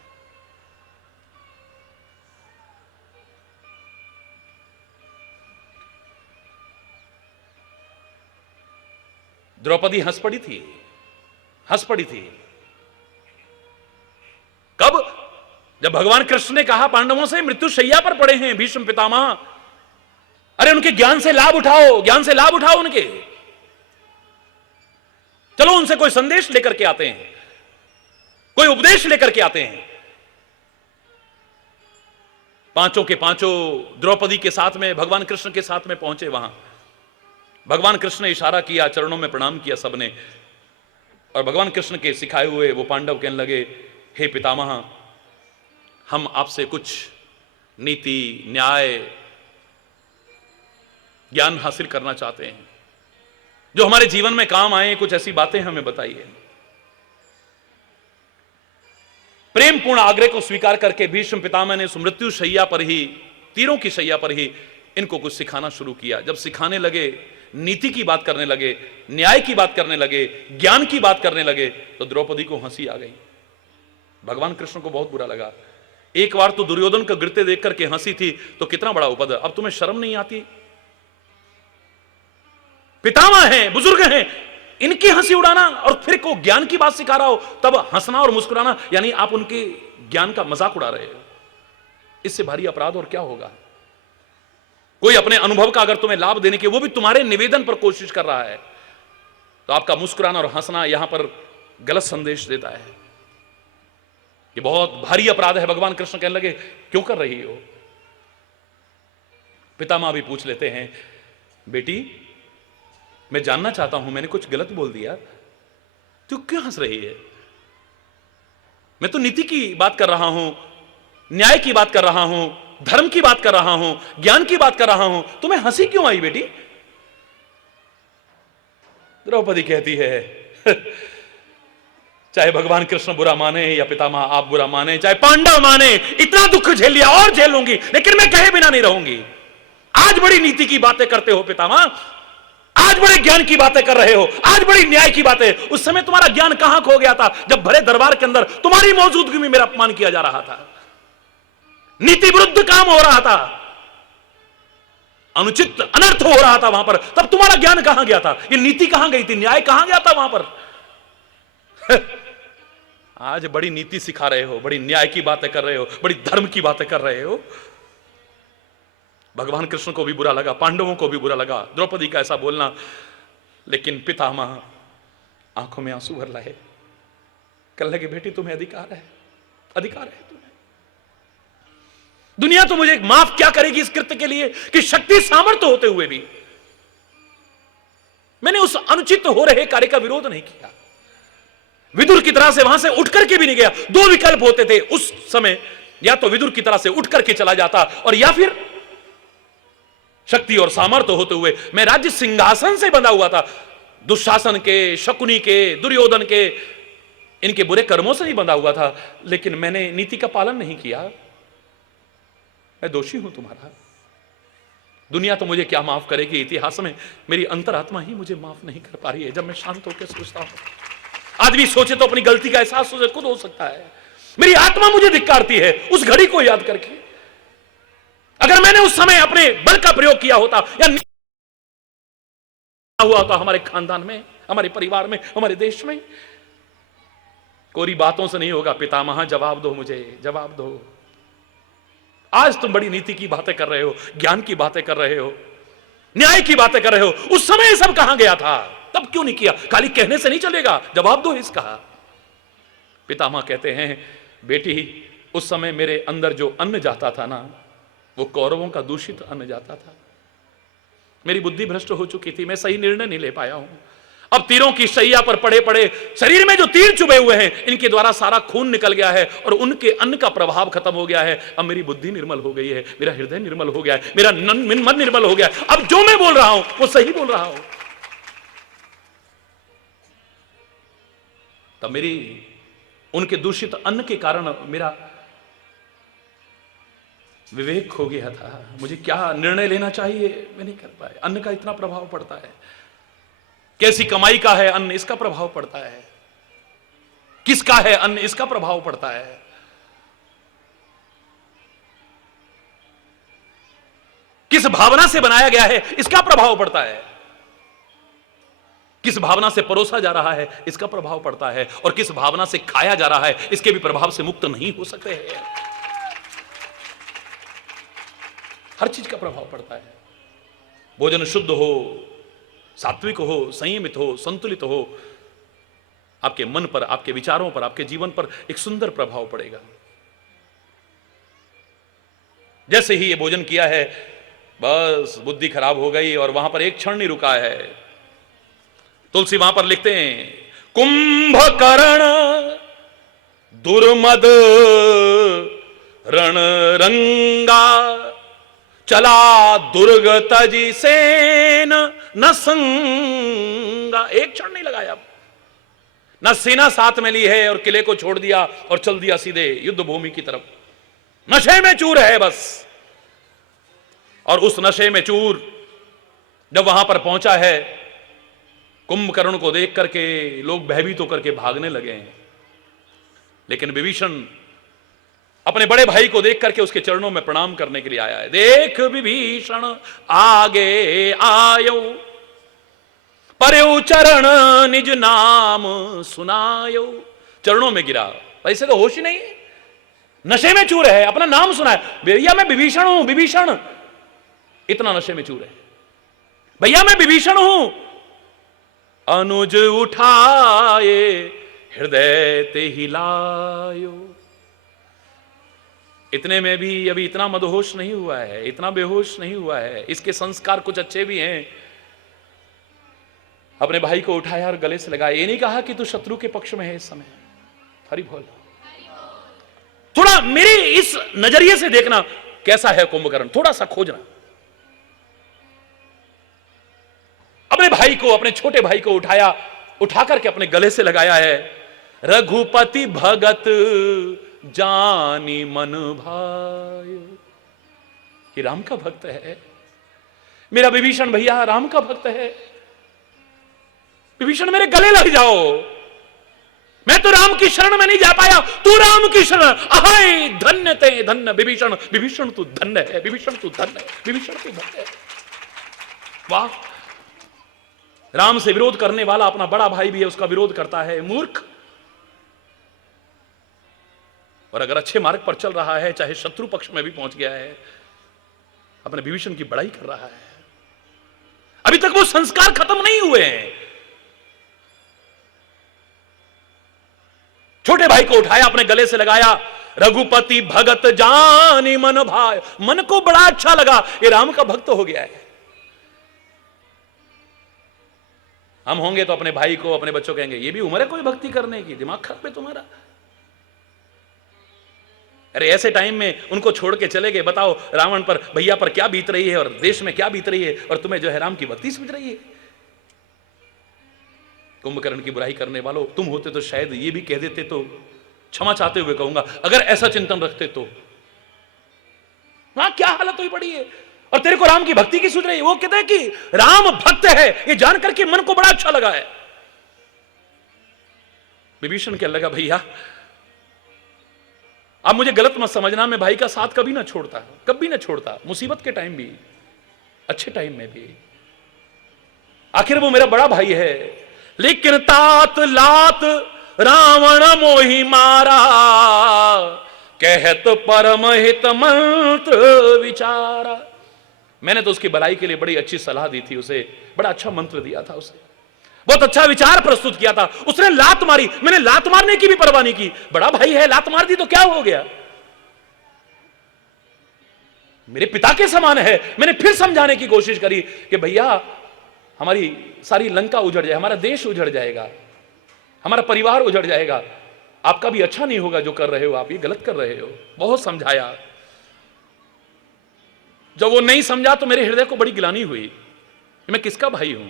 द्रौपदी हंस पड़ी थी, हंस पड़ी थी। कब? जब भगवान कृष्ण ने कहा पांडवों से, मृत्यु शैया पर पड़े हैं भीष्म पितामह, अरे उनके ज्ञान से लाभ उठाओ, ज्ञान से लाभ उठाओ उनके, चलो उनसे कोई संदेश लेकर के आते हैं, कोई उपदेश लेकर के आते हैं। पांचों के पांचों द्रौपदी के साथ में, भगवान कृष्ण के साथ में पहुंचे। वहां भगवान कृष्ण ने इशारा किया, चरणों में प्रणाम किया सबने, और भगवान कृष्ण के सिखाए हुए वो पांडव कहने लगे, हे पितामह, हम आपसे कुछ नीति, न्याय, ज्ञान हासिल करना चाहते हैं, जो हमारे जीवन में काम आए। कुछ ऐसी बातें हमें बताइए। प्रेम पूर्ण आग्रह को स्वीकार करके भीष्म पितामह ने मृत्यु शैया पर ही, तीरों की शैया पर ही इनको कुछ सिखाना शुरू किया। जब सिखाने लगे, नीति की बात करने लगे, न्याय की बात करने लगे, ज्ञान की बात करने लगे, तो द्रौपदी को हंसी आ गई। भगवान कृष्ण को बहुत बुरा लगा। एक बार तो दुर्योधन को गिरते देख करके हंसी थी, तो कितना बड़ा उपद्रव, अब तुम्हें शर्म नहीं आती? पितामह हैं, बुजुर्ग हैं, इनकी हंसी उड़ाना, और फिर को ज्ञान की बात सिखा रहा हो, तब हंसना और मुस्कुराना, यानी आप उनके ज्ञान का मजाक उड़ा रहे हो। इससे भारी अपराध और क्या होगा? कोई अपने अनुभव का अगर तुम्हें लाभ देने के, वो भी तुम्हारे निवेदन पर कोशिश कर रहा है, तो आपका मुस्कुराना और हंसना यहां पर गलत संदेश देता है। ये बहुत भारी अपराध है। भगवान कृष्ण कहने लगे, क्यों कर रही हो? पितामह भी पूछ लेते हैं, बेटी मैं जानना चाहता हूं, मैंने कुछ गलत बोल दिया? तू क्यों हंस रही है? मैं तो नीति की बात कर रहा हूं, न्याय की बात कर रहा हूं, धर्म की बात कर रहा हूं, ज्ञान की बात कर रहा हूं, तुम्हें हंसी क्यों आई बेटी? द्रौपदी कहती है, चाहे भगवान कृष्ण बुरा माने या पितामह आप बुरा माने, चाहे पांडव माने, इतना दुख झेल लिया और झेल लूंगी, लेकिन मैं कहे बिना नहीं रहूंगी। आज बड़ी नीति की बातें करते हो पितामह, आज बड़े ज्ञान की बातें कर रहे हो, आज बड़ी न्याय की बातें। उस समय तुम्हारा ज्ञान कहां खो गया था, जब भरे दरबार के अंदर तुम्हारी मौजूदगी में मेरा अपमान किया जा रहा था, नीति विरुद्ध काम हो रहा था, अनुचित अनर्थ हो रहा था वहां पर, तब तुम्हारा ज्ञान कहां गया था? ये नीति कहां गई थी? न्याय कहां गया था वहां पर? आज बड़ी नीति सिखा रहे हो, बड़ी न्याय की बातें कर रहे हो, बड़ी धर्म की बातें कर रहे हो। भगवान कृष्ण को भी बुरा लगा, पांडवों को भी बुरा लगा द्रौपदी का ऐसा बोलना, लेकिन पितामह आंखों में आंसू भर लाए, कहने लगे, बेटी तुम्हें अधिकार है, अधिकार है तुम्हें। दुनिया तो मुझे माफ क्या करेगी इस कृत्य के लिए कि शक्ति सामर्थ्य होते हुए भी मैंने उस अनुचित हो रहे कार्य का विरोध नहीं किया। विदुर की तरह से वहां से उठ करके भी नहीं गया। दो विकल्प होते थे उस समय, या तो विदुर की तरह से उठ करके चला जाता, और या फिर शक्ति और सामर्थ्य होते हुए मैं राज्य सिंहासन से बंधा हुआ था, दुशासन के, शकुनी के, दुर्योधन के, इनके बुरे कर्मों से नहीं बंधा हुआ था, लेकिन मैंने नीति का पालन नहीं किया। मैं दोषी हूं तुम्हारा। दुनिया तो मुझे क्या माफ करेगी, इतिहास में मेरी अंतरात्मा ही मुझे माफ नहीं कर पा रही है। जब मैं शांत होकर सोचता हूं, आदमी सोचे तो अपनी गलती का एहसास उसे खुद हो सकता है। मेरी आत्मा मुझे धिक्कारती है उस घड़ी को याद करके। अगर मैंने उस समय अपने बल का प्रयोग किया होता या हुआ होता हमारे खानदान में, हमारे परिवार में, हमारे देश में, कोरी बातों से नहीं होगा। पितामह जवाब दो, मुझे जवाब दो। आज तुम बड़ी नीति की बातें कर रहे हो, ज्ञान की बातें कर रहे हो, न्याय की बातें कर रहे हो, उस समय सब कहां गया था? तब क्यों नहीं किया? खाली कहने से नहीं चलेगा, जवाब दो इसका। पितामह कहते हैं, बेटी उस समय मेरे अंदर जो अन्न जाता था ना, वो कौरवों का दूषित अन्न जाता था। मेरी बुद्धि भ्रष्ट हो चुकी थी, मैं सही निर्णय नहीं ले पाया हूं। अब तीरों की शैया पर पड़े पड़े शरीर में जो तीर चुभे हुए हैं, इनके द्वारा सारा खून निकल गया है और उनके अन्न का प्रभाव खत्म हो गया है। अब मेरी बुद्धि निर्मल हो गई है, मेरा हृदय निर्मल हो गया है, मेरा मन निर्मल हो गया है। अब जो मैं बोल रहा हूं वो सही बोल रहा हूं। तब मेरी उनके दूषित अन्न के कारण मेरा विवेक खो गया था। मुझे क्या निर्णय लेना चाहिए मैं नहीं कर पाया। अन्न का इतना प्रभाव पड़ता है, कैसी कमाई का है अन्न, इसका प्रभाव पड़ता है, किसका है अन्न, इसका प्रभाव पड़ता है। किस भावना से बनाया गया है, इसका प्रभाव पड़ता है। किस भावना से परोसा जा रहा है, इसका प्रभाव पड़ता है। और किस भावना से खाया जा रहा है, इसके भी प्रभाव से मुक्त नहीं हो सकते हैं। हर चीज का प्रभाव पड़ता है। भोजन शुद्ध हो, सात्विक हो, संयमित हो, संतुलित हो, आपके मन पर, आपके विचारों पर, आपके जीवन पर एक सुंदर प्रभाव पड़ेगा। जैसे ही ये भोजन किया है, बस बुद्धि खराब हो गई और वहां पर एक क्षण नहीं रुका है। तुलसी वहां पर लिखते हैं, कुंभकर्ण दुर्मद रणरंगा चला दुर्ग तजी सेन न संगा। एक क्षण नहीं लगाया, न सेना साथ में ली है और किले को छोड़ दिया और चल दिया सीधे युद्ध भूमि की तरफ। नशे में चूर है बस। और उस नशे में चूर जब वहां पर पहुंचा है, कुंभकर्ण को देख करके लोग भयभीत होकर के भागने लगे हैं। लेकिन विभीषण अपने बड़े भाई को देख करके उसके चरणों में प्रणाम करने के लिए आया है। देख विभीषण आगे आयो, परयो चरण निज नाम सुनायो। चरणों में गिरा। वैसे तो होश ही नहीं है, नशे में चूर है, अपना नाम सुना है, भैया मैं विभीषण हूं, विभीषण। इतना नशे में चूर है, भैया मैं विभीषण हूं। अनुज उठाए हृदय ते हिलायो। इतने में भी अभी इतना मदहोश नहीं हुआ है, इतना बेहोश नहीं हुआ है। इसके संस्कार कुछ अच्छे भी हैं। अपने भाई को उठाया और गले से लगाया। ये नहीं कहा कि तू शत्रु के पक्ष में है इस समय। हरि बोल। थोड़ा मेरे इस नजरिए से देखना कैसा है कुंभकर्ण, थोड़ा सा खोजना। अपने भाई को, अपने छोटे भाई को उठाया, उठा करके अपने गले से लगाया है। रघुपति भगत जानी मन भाई। ये राम का भक्त है, मेरा विभीषण भैया राम का भक्त है। विभीषण मेरे गले लग जाओ, मैं तो राम की शरण में नहीं जा पाया, तू राम की शरण। अहाय धन्य ते धन्य विभीषण। विभीषण तू धन्य है, विभीषण तू धन्य है, विभीषण तू धन्य है। वाह। राम से विरोध करने वाला अपना बड़ा भाई भी है, उसका विरोध करता है, मूर्ख। और अगर अच्छे मार्ग पर चल रहा है, चाहे शत्रु पक्ष में भी पहुंच गया है, अपने विभीषण की बड़ाई कर रहा है। अभी तक वो संस्कार खत्म नहीं हुए हैं। छोटे भाई को उठाया, अपने गले से लगाया। रघुपति भगत जानी मन भाय। मन को बड़ा अच्छा लगा, ये राम का भक्त हो गया है। हम होंगे तो अपने भाई को, अपने बच्चों कहेंगे ये भी उम्र है कोई भक्ति करने की, दिमाग खराब है तुम्हारा। अरे ऐसे टाइम में उनको छोड़ के चले गए, बताओ रावण पर, भैया पर क्या बीत रही है और देश में क्या बीत रही है, और तुम्हें जो है राम की भक्ति सूझ रही है। कुंभकर्ण की बुराई करने वालों, तुम होते तो शायद ये भी कह देते, तो क्षमा चाहते हुए कहूंगा, अगर ऐसा चिंतन रखते तो वहां क्या हालत हुई पड़ी है। और तेरे को राम की भक्ति की सूझ रही है। वो कहते हैं कि राम भक्त है, ये जानकर के मन को बड़ा अच्छा लगा है। विभीषण कहने लगा, भैया अब मुझे गलत मत समझना, मैं भाई का साथ कभी ना छोड़ता, कभी ना छोड़ता, मुसीबत के टाइम भी, अच्छे टाइम में भी। आखिर वो मेरा बड़ा भाई है। लेकिन तात लात रावण मोहि मारा, कहत परम हित मंत्र विचारा। मैंने तो उसकी भलाई के लिए बड़ी अच्छी सलाह दी थी उसे, बड़ा अच्छा मंत्र दिया था उसे, बहुत अच्छा विचार प्रस्तुत किया था। उसने लात मारी, मैंने लात मारने की भी परवाह नहीं की। बड़ा भाई है, लात मार दी तो क्या हो गया, मेरे पिता के समान है। मैंने फिर समझाने की कोशिश करी कि भैया हमारी सारी लंका उजड़ जाए, हमारा देश उजड़ जाएगा, हमारा परिवार उजड़ जाएगा, आपका भी अच्छा नहीं होगा जो कर रहे हो, आप ये गलत कर रहे हो। बहुत समझाया। जब वो नहीं समझा तो मेरे हृदय को बड़ी गिलानी हुई। मैं किसका भाई हूं,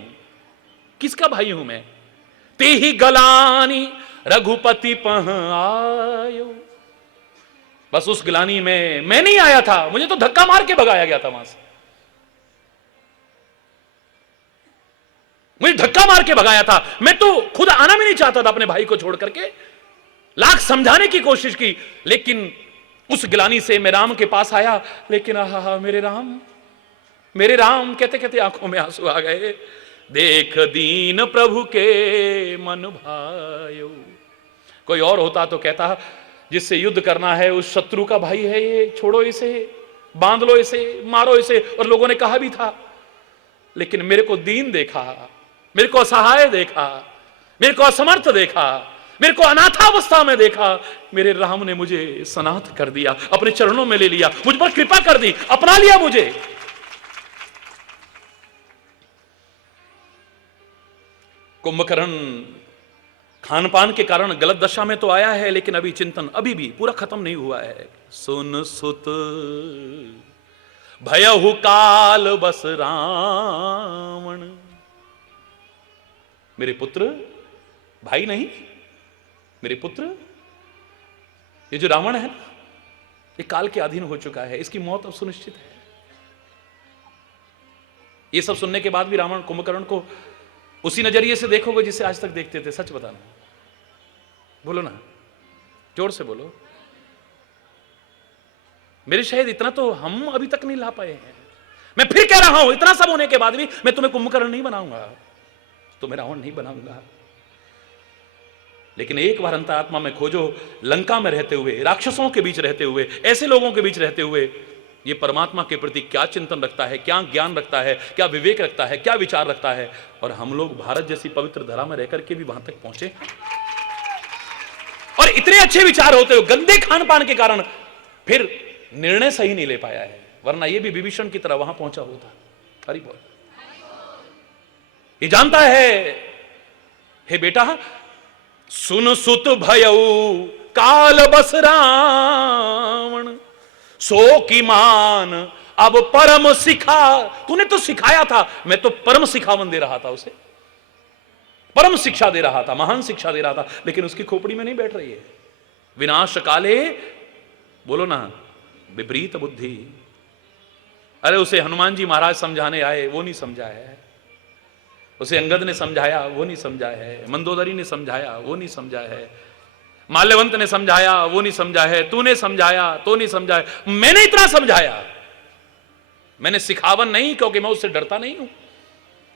किसका भाई हूं मैं। ते ही गलानी रघुपति पह आयो। बस उस गिलानी में मैं नहीं आया था, मुझे तो धक्का मार के भगाया गया था वहां से, मुझे धक्का मार के भगाया था। मैं तो खुद आना भी नहीं चाहता था अपने भाई को छोड़ करके। लाख समझाने की कोशिश की, लेकिन उस गिलानी से मैं राम के पास आया। लेकिन आहा मेरे राम, मेरे राम, कहते कहते आंखों में आंसू आ गए। देख दीन प्रभु के मन भायो। कोई और होता तो कहता जिससे युद्ध करना है उस शत्रु का भाई है ये, छोड़ो इसे, बांध लो इसे, मारो इसे। और लोगों ने कहा भी था, लेकिन मेरे को दीन देखा, मेरे को असहाय देखा, मेरे को असमर्थ देखा, मेरे को अनाथावस्था में देखा। मेरे राम ने मुझे सनाथ कर दिया, अपने चरणों में ले लिया, मुझ पर कृपा कर दी, अपना लिया मुझे। कुंभकर्ण खान पान के कारण गलत दशा में तो आया है, लेकिन अभी चिंतन अभी भी पूरा खत्म नहीं हुआ है। सुन सुत भयहु काल बस रावण। मेरे पुत्र, भाई नहीं, मेरे पुत्र, ये जो रावण है ये काल के अधीन हो चुका है, इसकी मौत अब सुनिश्चित है। ये सब सुनने के बाद भी रावण कुंभकर्ण को उसी नजरिए से देखोगे जिसे आज तक देखते थे। सच बताना, बोलो ना, जोर से बोलो। मेरे शायद इतना तो हम अभी तक नहीं ला पाए हैं। मैं फिर कह रहा हूं, इतना सब होने के बाद भी मैं तुम्हें कुंभकर्ण नहीं बनाऊंगा, तुम्हें रावण नहीं बनाऊंगा। लेकिन एक बार अंतरात्मा में खोजो, लंका में रहते हुए, राक्षसों के बीच रहते हुए, ऐसे लोगों के बीच रहते हुए ये परमात्मा के प्रति क्या चिंतन रखता है, क्या ज्ञान रखता है, क्या विवेक रखता है, क्या विचार रखता है। और हम लोग भारत जैसी पवित्र धरा में रहकर के भी वहां तक पहुंचे, और इतने अच्छे विचार होते हुए गंदे खान पान के कारण फिर निर्णय सही नहीं ले पाया है, वरना ये भी विभीषण की तरह वहां पहुंचा होता। हरि बोल। ये जानता है, हे बेटा, सुन सुत भयऊ काल बस रावण, सो की मान अब परम सिखा। तूने तो सिखाया था, मैं तो परम सिखावन दे रहा था उसे, परम शिक्षा दे रहा था, महान शिक्षा दे रहा था, लेकिन उसकी खोपड़ी में नहीं बैठ रही है। विनाश काले, बोलो ना, विपरीत बुद्धि। अरे उसे हनुमान जी महाराज समझाने आए, वो नहीं समझा है। उसे अंगद ने समझाया, वो नहीं समझा है। मंदोदरी ने समझाया, वो नहीं समझा है। माल्यवंत ने समझाया, वो नहीं समझा है। तूने समझाया तो नहीं समझा है। मैंने इतना समझाया, मैंने सिखावन नहीं, क्योंकि मैं उससे डरता नहीं हूं।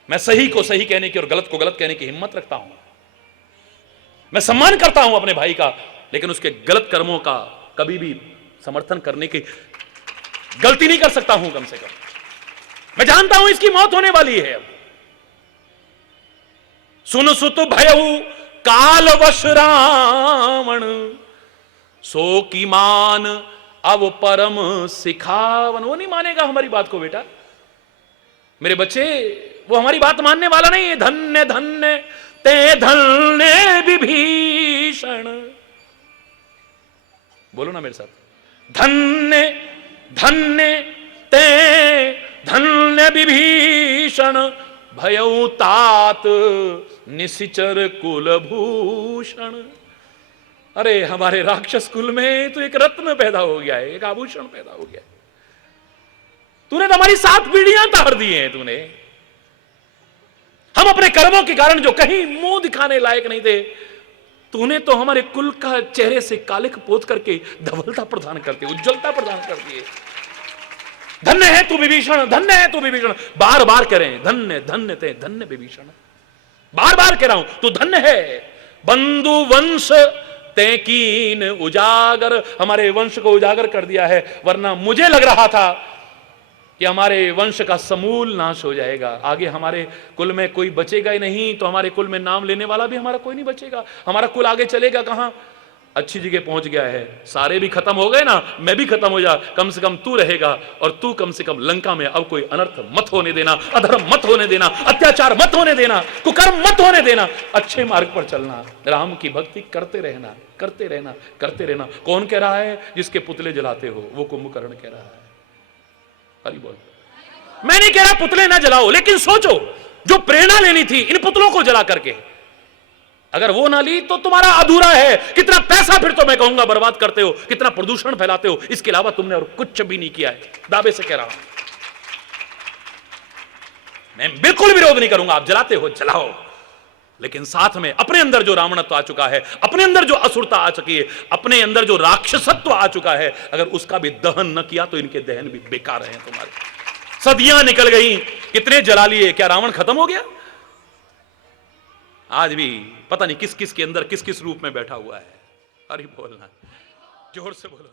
मैं सही को सही कहने की और गलत को गलत कहने की हिम्मत रखता हूं। मैं सम्मान करता हूं अपने भाई का, लेकिन उसके गलत कर्मों का कभी भी समर्थन करने की गलती नहीं कर सकता हूं। कम से कम मैं जानता हूं इसकी मौत होने वाली है। सुन सुत भयऊ काल वश रावण, सो की मान अब परम सिखावन। वो नहीं मानेगा हमारी बात को बेटा। मेरे बच्चे, वो हमारी बात मानने वाला नहीं है। धन्य धन्य ते धन्य विभीषण, बोलो ना मेरे साथ, धन्य धन्य ते धन्य विभीषण, भयउ तात निशिचर कुलभूषण। अरे हमारे राक्षस कुल में तो एक रत्न पैदा हो गया है, एक आभूषण पैदा हो गया है। तूने तो हमारी 7 पीढ़ियां तार दी हैं तूने। हम अपने कर्मों के कारण जो कहीं मुंह दिखाने लायक नहीं थे, तूने तो हमारे कुल का चेहरे से कालिक पोत करके धवलता प्रदान करते, उज्जवलता प्रदान कर दिए। धन्य है तू विभीषण, धन्य है तू विभीषण। बार बार करें धन्य धन्य ते धन्य विभीषण, बार बार कह रहा हूं तू धन्य है। बंधु वंश ते कीन उजागर, हमारे वंश को उजागर कर दिया है, वरना मुझे लग रहा था कि हमारे वंश का समूल नाश हो जाएगा, आगे हमारे कुल में कोई बचेगा ही नहीं, तो हमारे कुल में नाम लेने वाला भी हमारा कोई नहीं बचेगा, हमारा कुल आगे चलेगा कहां। अच्छी जगह पहुंच गया है, सारे भी खत्म हो गए ना, मैं भी खत्म हो जा, कम से कम तू रहेगा, और तू कम से कम लंका में अब कोई अनर्थ मत होने देना, अधर्म मत होने देना, अत्याचार मत होने देना, कुकर्म मत होने देना, अच्छे मार्ग पर चलना, राम की भक्ति करते रहना, करते रहना, करते रहना। कौन कह रहा है? जिसके पुतले जलाते हो, वो कुंभकर्ण कह रहा है। हरि बोल। मैं नहीं कह रहा पुतले ना जलाओ, लेकिन सोचो जो प्रेरणा लेनी थी इन पुतलों को जला करके, अगर वो ना ली तो तुम्हारा अधूरा है। कितना पैसा फिर तो मैं कहूंगा बर्बाद करते हो, कितना प्रदूषण फैलाते हो, इसके अलावा तुमने और कुछ भी नहीं किया है, दावे से कह रहा हूं। मैं बिल्कुल विरोध नहीं करूंगा, आप जलाते हो जलाओ, लेकिन साथ में अपने अंदर जो रावणत्व आ चुका है, अपने अंदर जो असुरता आ चुकी है, अपने अंदर जो राक्षसत्व आ चुका है, अगर उसका भी दहन न किया तो इनके दहन भी बेकार हैं तुम्हारे। सदियां निकल गई, कितने जला लिए, क्या रावण खत्म हो गया? आज भी पता नहीं किस किस के अंदर किस किस रूप में बैठा हुआ है। अरे बोलना, जोर से बोलो।